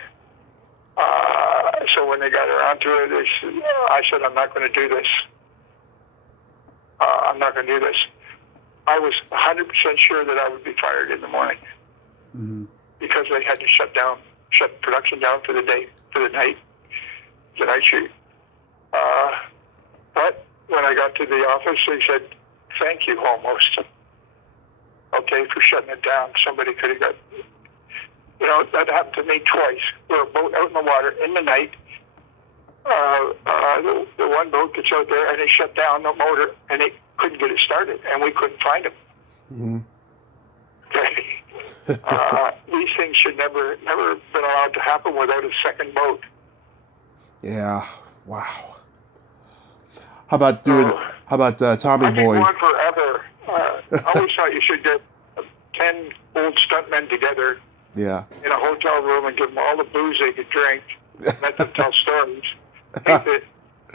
So when they got around to it, I said, I'm not going to do this. I'm not going to do this. I was 100% sure that I would be fired in the morning because they had to shut production down for the day, for the night shoot. But when I got to the office, they said, thank you almost. Okay, for shutting it down. Somebody could have got, that happened to me twice. We were a boat out in the water in the night. The one boat gets out there and they shut down the motor and they couldn't get it started and we couldn't find them. Okay. These things should never been allowed to happen without a second boat. Yeah. Wow. How about doing How about Tommy I've been Boy? going forever. I always thought you should get 10 old stuntmen together Yeah. in a hotel room and give them all the booze they could drink, let them tell stories, tape it,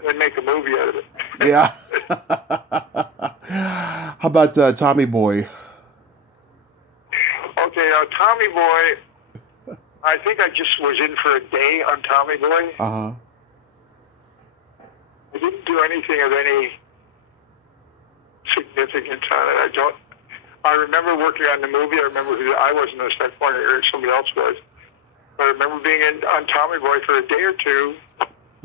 and make a movie out of it. Yeah. How about Tommy Boy? Okay, Tommy Boy, I think I just was in for a day on Tommy Boy. Uh-huh. I didn't do anything of any significance on it. I remember working on the movie. I remember I wasn't a stunt coordinator, somebody else was. But I remember being on Tommy Boy for a day or two.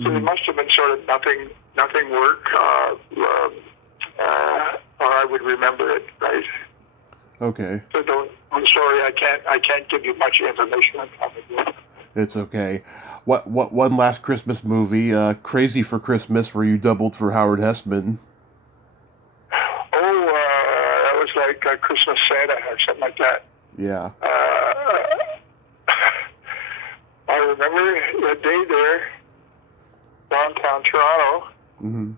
So it must have been sort of nothing work, or I would remember it, right? Okay. So I'm sorry, I can't give you much information on Tommy Boy. It's okay. What one last Christmas movie, Crazy for Christmas, where you doubled for Howard Hessman? Oh, that was like Christmas Santa or something like that. Yeah. I remember the day there, downtown Toronto. Mm-hmm.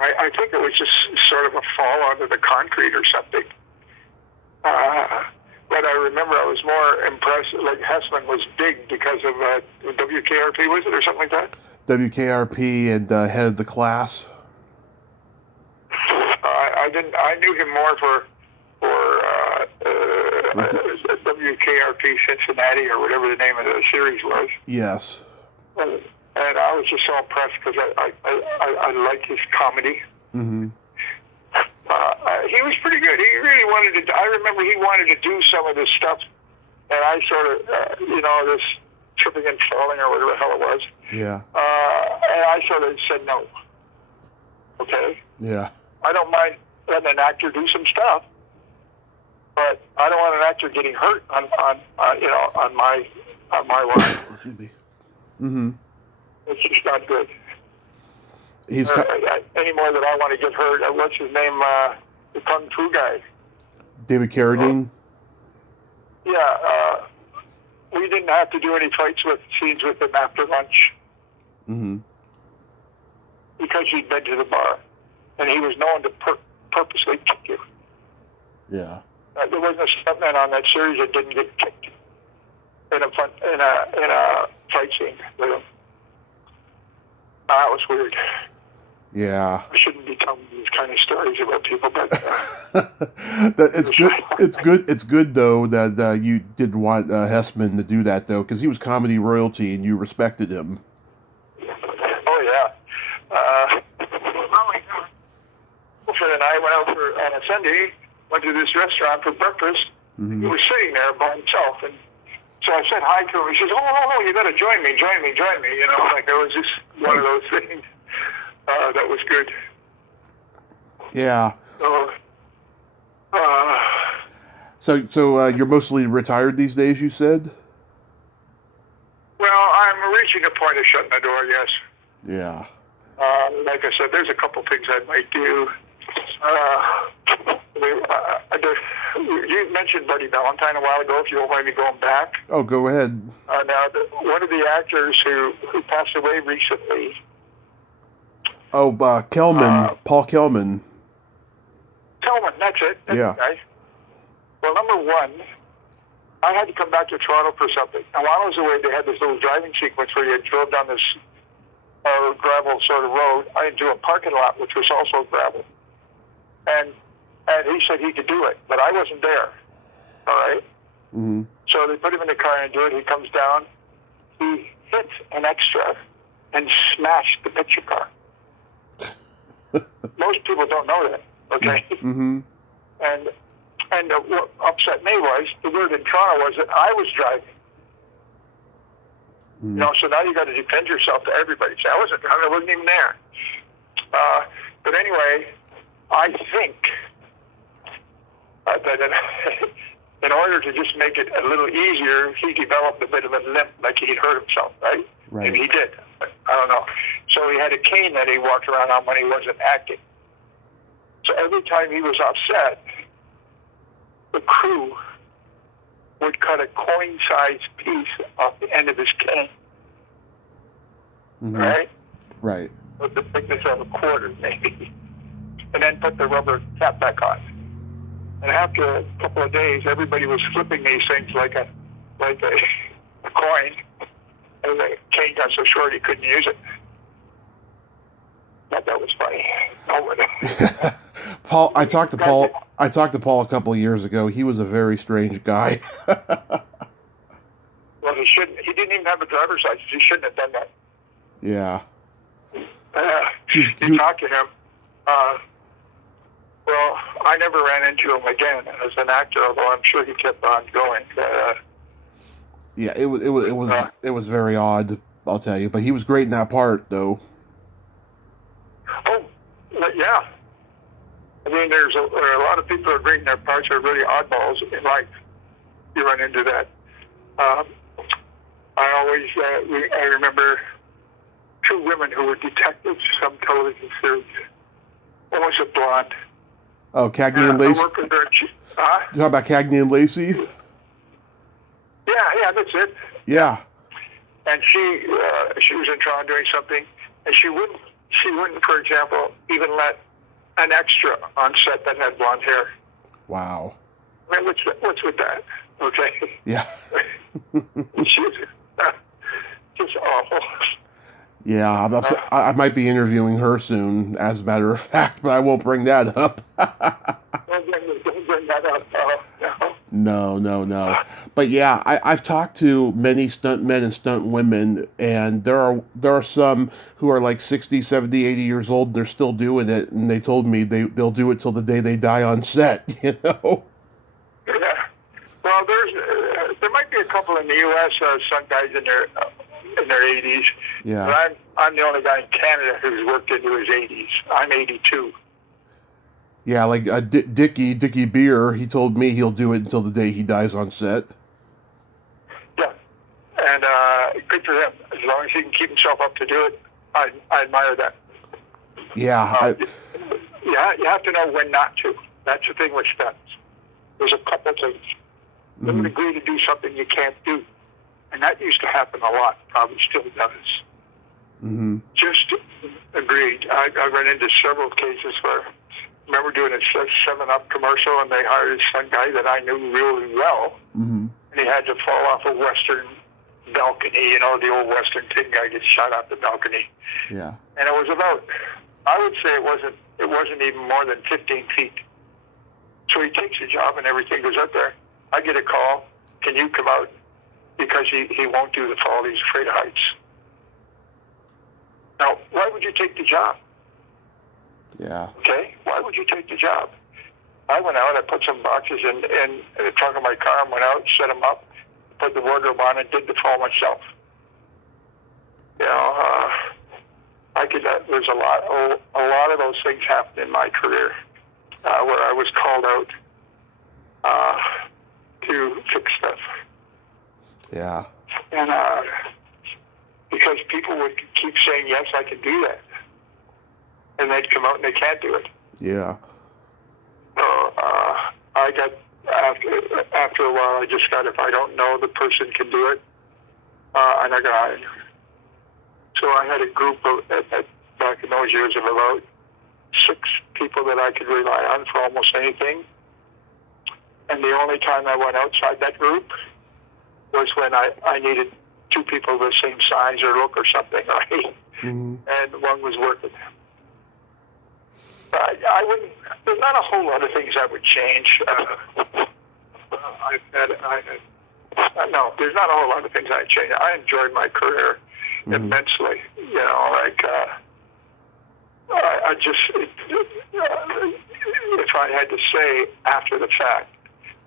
I think it was just sort of a fall onto the concrete or something. But I remember I was more impressed, like Hessman was big because of WKRP, was it, or something like that? WKRP and Head of the Class. I knew him more for WKRP Cincinnati or whatever the name of the series was. Yes. And I was just so impressed because I liked his comedy. Mm-hmm. He was pretty good. He really wanted to. I remember he wanted to do some of this stuff, and I sort of, this tripping and falling or whatever the hell it was. Yeah. And I sort of said no. Okay. Yeah. I don't mind letting an actor do some stuff, but I don't want an actor getting hurt on my line. Excuse me. Mm-hmm. It's just not good. He's any more that I want to get hurt. What's his name? The Kung Fu guy. David Carradine. Yeah. We didn't have to do any scenes with him after lunch. Mm-hmm. Because he'd been to the bar, and he was known to purposely kick you. Yeah. There wasn't a stuntman on that series that didn't get kicked in a fight scene with him. That was weird. Yeah. I shouldn't be telling these kind of stories about people, but it's good. It's good. It's good though that you didn't want Hessman to do that though, because he was comedy royalty and you respected him. Oh yeah. For the night, went out on a Sunday, went to this restaurant for breakfast. Mm-hmm. He was sitting there by himself, and so I said hi to him. He says, "Oh, you got to join me. You know, like it was just one of those things that was good." Yeah. So you're mostly retired these days, you said? Well, I'm reaching a point of shutting the door. Yes. Yeah. Like I said, there's a couple things I might do. You mentioned Bloody Valentine a while ago, if you don't mind me going back. Oh, go ahead. Now, one of the actors who passed away recently. Oh, Kelman, Paul Kelman. Kelman, that's it. That's yeah. The guy. Well, number one, I had to come back to Toronto for something. And while I was away, they had this little driving sequence where you drove down this gravel sort of road into a parking lot, which was also gravel. And he said he could do it, but I wasn't there. All right? Mm-hmm. So they put him in the car and do it. He comes down. He hits an extra and smashed the picture car. Most people don't know that, okay? Mm-hmm. And what upset me was, the word in Toronto was that I was driving. Mm-hmm. You know, so now you got to defend yourself to everybody. Say, I wasn't even there. But anyway, I think that in order to just make it a little easier, he developed a bit of a limp, like he'd hurt himself, right? Right. And he did. I don't know. So he had a cane that he walked around on when he wasn't acting. So every time he was upset, the crew would cut a coin-sized piece off the end of his cane. Mm-hmm. Right? Right. with the thickness of a quarter, maybe, and then put the rubber cap back on. And after a couple of days, everybody was flipping these things like a coin, and the chain got so short he couldn't use it. Thought that was funny. Paul, I talked to Paul a couple of years ago. He was a very strange guy. Well, he shouldn't. He didn't even have a driver's license. He shouldn't have done that. Yeah. You talk to him. Well, I never ran into him again as an actor, although I'm sure he kept on going. Yeah, it was very odd, I'll tell you. But he was great in that part, though. Oh, yeah. I mean, there are a lot of people who are great in their parts are really oddballs in life. You run into that. I remember two women who were detectives, some television series. One was a blonde. Oh, Cagney and Lacey. I worked with her. You talking about Cagney and Lacey? Yeah, that's it. Yeah. And she was in Toronto doing something, and she wouldn't, for example, even let an extra on set that had blonde hair. Wow. I mean, what's with that? Okay. Yeah. She was just awful. Yeah, I might be interviewing her soon, as a matter of fact, but I won't bring that up. Don't bring that up. No. But yeah, I've talked to many stuntmen and stunt women, and there are some who are like 60, 70, 80 years old, and they're still doing it, and they told me they'll do it till the day they die on set, you know? Yeah. Well, there might be a couple in the U.S. Stunt guys in their 80s. Yeah. But I'm the only guy in Canada who's worked into his 80s. I'm 82. Yeah, like Dickie Beer, he told me he'll do it until the day he dies on set. Yeah, and good for him. As long as he can keep himself up to do it, I admire that. Yeah. You have to know when not to. That's the thing with stunts. There's a couple things. You would agree to do something you can't do. And that used to happen a lot, probably still does. Mm-hmm. Just agreed. I ran into several cases where I remember doing a 7-Up commercial, and they hired some guy that I knew really well, and he had to fall off a Western balcony. You know, the old Western Tin guy gets shot off the balcony. Yeah. And it was about, I would say it wasn't even more than 15 feet. So he takes the job and everything, goes up there. I get a call, can you come out? Because he won't do the fall, he's afraid of heights. Now, why would you take the job? Yeah. Okay, why would you take the job? I went out, I put some boxes in the trunk of my car and went out, set them up, put the wardrobe on, and did the fall myself. You know, there's a lot of those things happened in my career where I was called out to fix stuff. Yeah. And because people would keep saying, yes, I can do that. And they'd come out and they can't do it. Yeah. So I got, after a while, I just got, if I don't know the person can do it, I'm not going to hire you. So I had a group of, back in those years, of about 6 people that I could rely on for almost anything. And the only time I went outside that group was when I needed 2 people the same size or look or something, right? Mm-hmm. And one was working. I wouldn't. There's not a whole lot of things I would change. No, there's not a whole lot of things I'd change. I enjoyed my career immensely. You know, like I just, if I had to say after the fact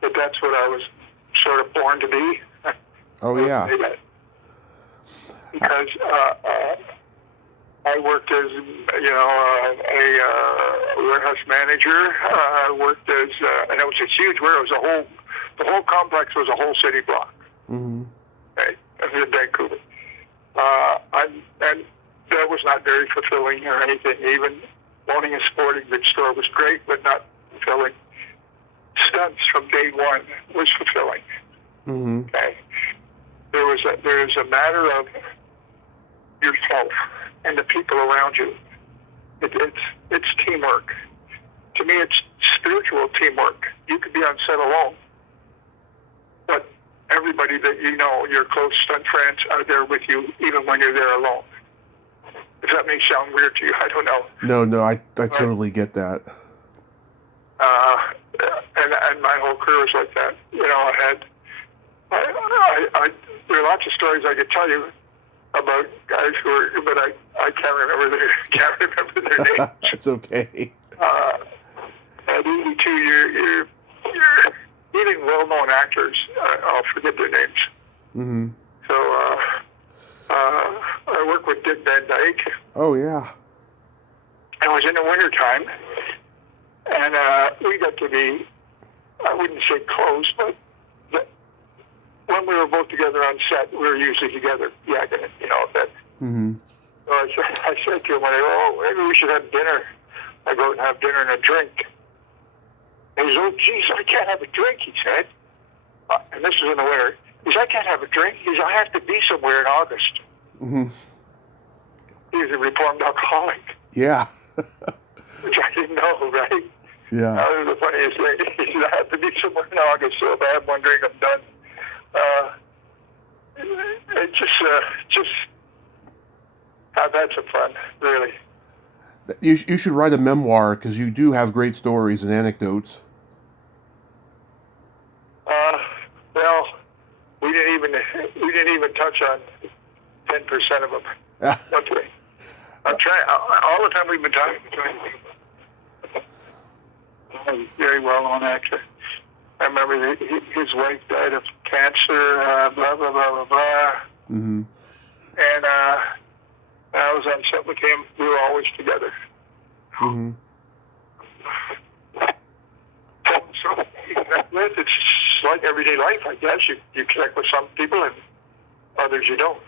that that's what I was sort of born to be. Oh yeah. Because I worked as, you know, a warehouse manager. I worked as, and it was a huge warehouse. The whole complex was a whole city block. Mm-hmm. Okay, in Vancouver. And that was not very fulfilling or anything. Even owning a sporting goods store was great, but not fulfilling. Stunts from day one was fulfilling. Mm-hmm. Okay. There is a matter of you're yourself and the people around you. It's teamwork. To me, it's spiritual teamwork. You could be on set alone, but everybody that you know, your close stunt friends, are there with you, even when you're there alone. If that may sound weird to you, I don't know. No, I totally get that. And my whole career was like that. You know, there are lots of stories I could tell you about guys who are, but I can't remember their names. That's okay. And even too, you're even well-known actors, I'll forget their names. Mm-hmm. So I worked with Dick Van Dyke. Oh yeah. And it was in the wintertime, and we got to be, I wouldn't say close, but when we were both together on set, we were usually together. Yeah, you know that. Mm-hmm. So I said to him, maybe we should have dinner. I go out and have dinner and a drink. And he says, oh, geez, I can't have a drink, he said. And this was in the winter. He said, I can't have a drink. He said, I have to be somewhere in August. Mm-hmm. He's a reformed alcoholic. Yeah. Which I didn't know, right? Yeah. That was the funniest thing. He said, I have to be somewhere in August, so if I have one drink, I'm done. It just I've had some fun, really. You should write a memoir, because you do have great stories and anecdotes. Well, we didn't even touch on 10% of them. Okay. I'm trying. All the time we've been talking. Very well-known actor. I remember his wife died of cancer. Blah blah blah blah blah. Mm-hmm. And I was on set with him. We were always together. Mm-hmm. So it's like everyday life, I guess. You connect with some people and others you don't.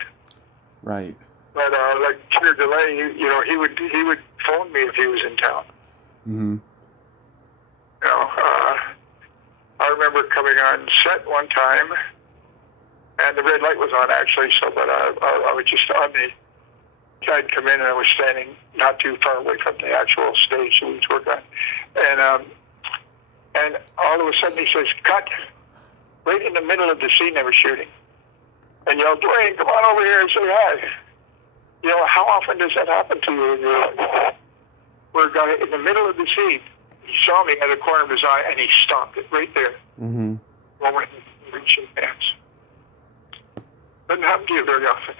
Right. But like Peter DeLay, you know, he would phone me if he was in town. Mm-hmm. You know, I remember coming on set one time, and the red light was on actually. So, but I was just on the. I'd come in and I was standing not too far away from the actual stage that we was working on, and all of a sudden he says, "Cut!" Right in the middle of the scene they were shooting, and yelled, "Dwayne, come on over here and say hi." You know, how often does that happen to you? We're in the middle of the scene. He saw me at the corner of his eye, and he stopped it right there. Mm-hmm. Moment and shake hands. Doesn't happen to you very often.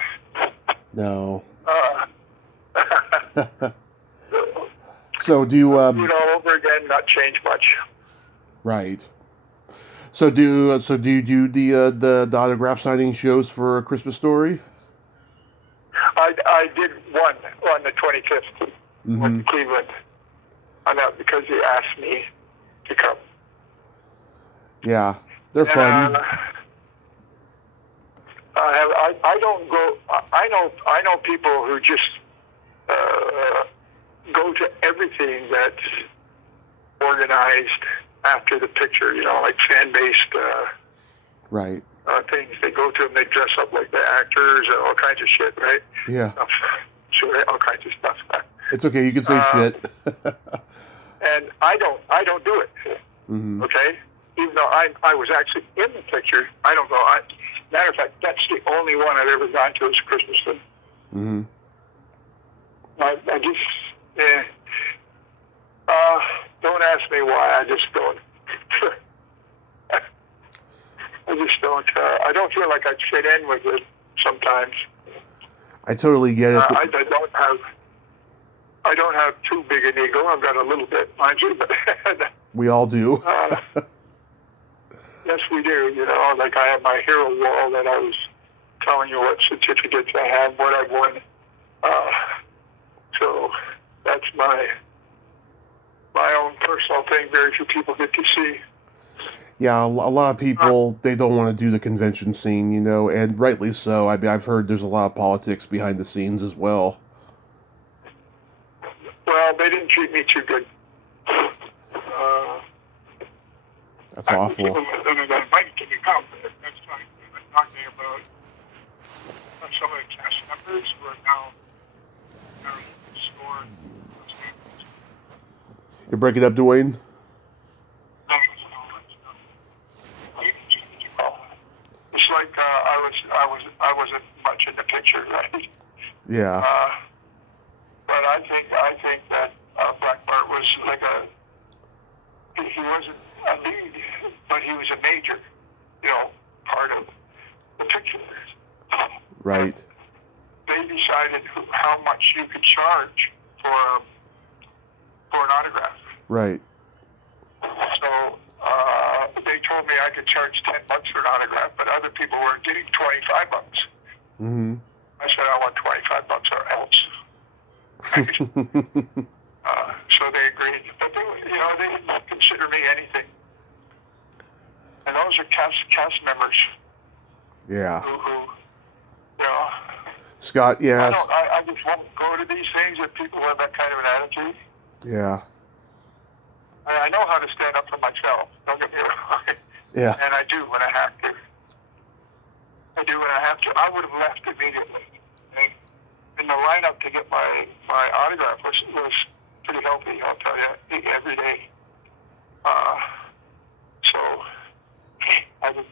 No. So do you? Do it all over again, not change much. Right. So do you do the autograph signing shows for A Christmas Story? I did one on the 25th. Mm-hmm. Went to Cleveland. On that because he asked me to come. Yeah, they're fun. I don't go. I know people who just go to everything that's organized after the picture. You know, like fan-based right. Things. They go to them. They dress up like the actors and all kinds of shit. Right? Yeah. Sure, all kinds of stuff. It's okay. You can say shit. And I don't do it. Mm-hmm. Okay? Even though I was actually in the picture, I don't go. Matter of fact, that's the only one I've ever gone to as a Christmas film. Mm-hmm. I just, don't ask me why. I just don't. I just don't. I don't feel like I fit in with it sometimes. I totally get it. I don't have too big an ego. I've got a little bit, mind you, but we all do. Yes, we do. You know, like I have my hero wall that I was telling you what certificates I have, what I've won. So that's my own personal thing. Very few people get to see. Yeah, a lot of people, they don't want to do the convention scene, you know, and rightly so. I mean, I've heard there's a lot of politics behind the scenes as well. Well, they didn't treat me too good. That's awful. That's fine. I'm talking about some of the cast members who are now scored. You're breaking up, Dwayne? It's like I wasn't much in the picture, right? Yeah. But I think that Black Bart was like he wasn't a lead, but he was a major, part of the picture. Right. And they decided how much you could charge for an autograph. Right. So they told me I could charge $10 for an autograph, but other people were getting $25. Mm-hmm. I said I want $25 or else. So they agreed, but they didn't consider me anything. And those are cast members. Yeah. Who Scott, yes. I just won't go to these things if people have that kind of an attitude. Yeah. I know how to stand up for myself. Don't get me wrong. Yeah. And I do when I have to. I would have left immediately. And the lineup to get my autograph was pretty healthy, I'll tell you, every day. So I was,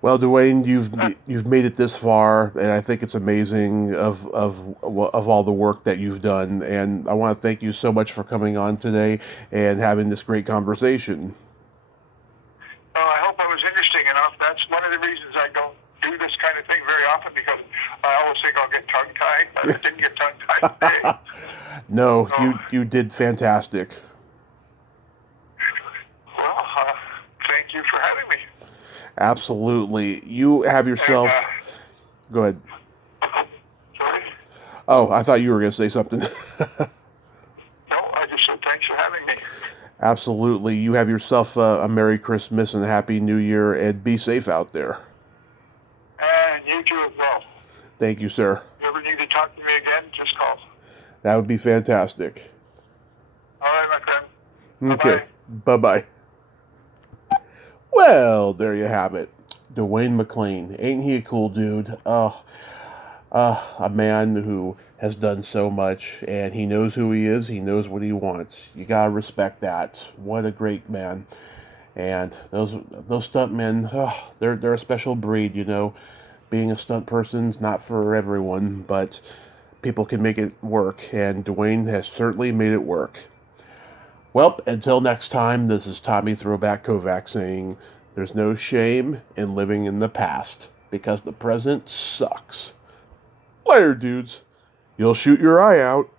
Well, Dwayne, you've made it this far, and I think it's amazing of all the work that you've done. And I want to thank you so much for coming on today and having this great conversation. I hope I was interesting enough. That's one of the reasons I don't do this kind of thing very often, because I always think I'll get tongue-tied. I didn't get tongue-tied today. No, you did fantastic. Well, thank you for having me. Absolutely. You have yourself... Go ahead. Sorry? Oh, I thought you were going to say something. No, I just said thanks for having me. Absolutely. You have yourself a Merry Christmas and a Happy New Year, and be safe out there. And you too as well. Thank you, sir. If you ever need to talk to me again, just call. That would be fantastic. All right, my friend. Okay. Bye-bye. Well, there you have it. Dwayne McLean. Ain't he a cool dude? A man who has done so much, and he knows who he is. He knows what he wants. You gotta respect that. What a great man. And those stuntmen, they're a special breed, Being a stunt person's not for everyone, but people can make it work, and Dwayne has certainly made it work. Well, until next time, this is Tommy Throwback Kovac saying, there's no shame in living in the past, because the present sucks. Later, dudes. You'll shoot your eye out.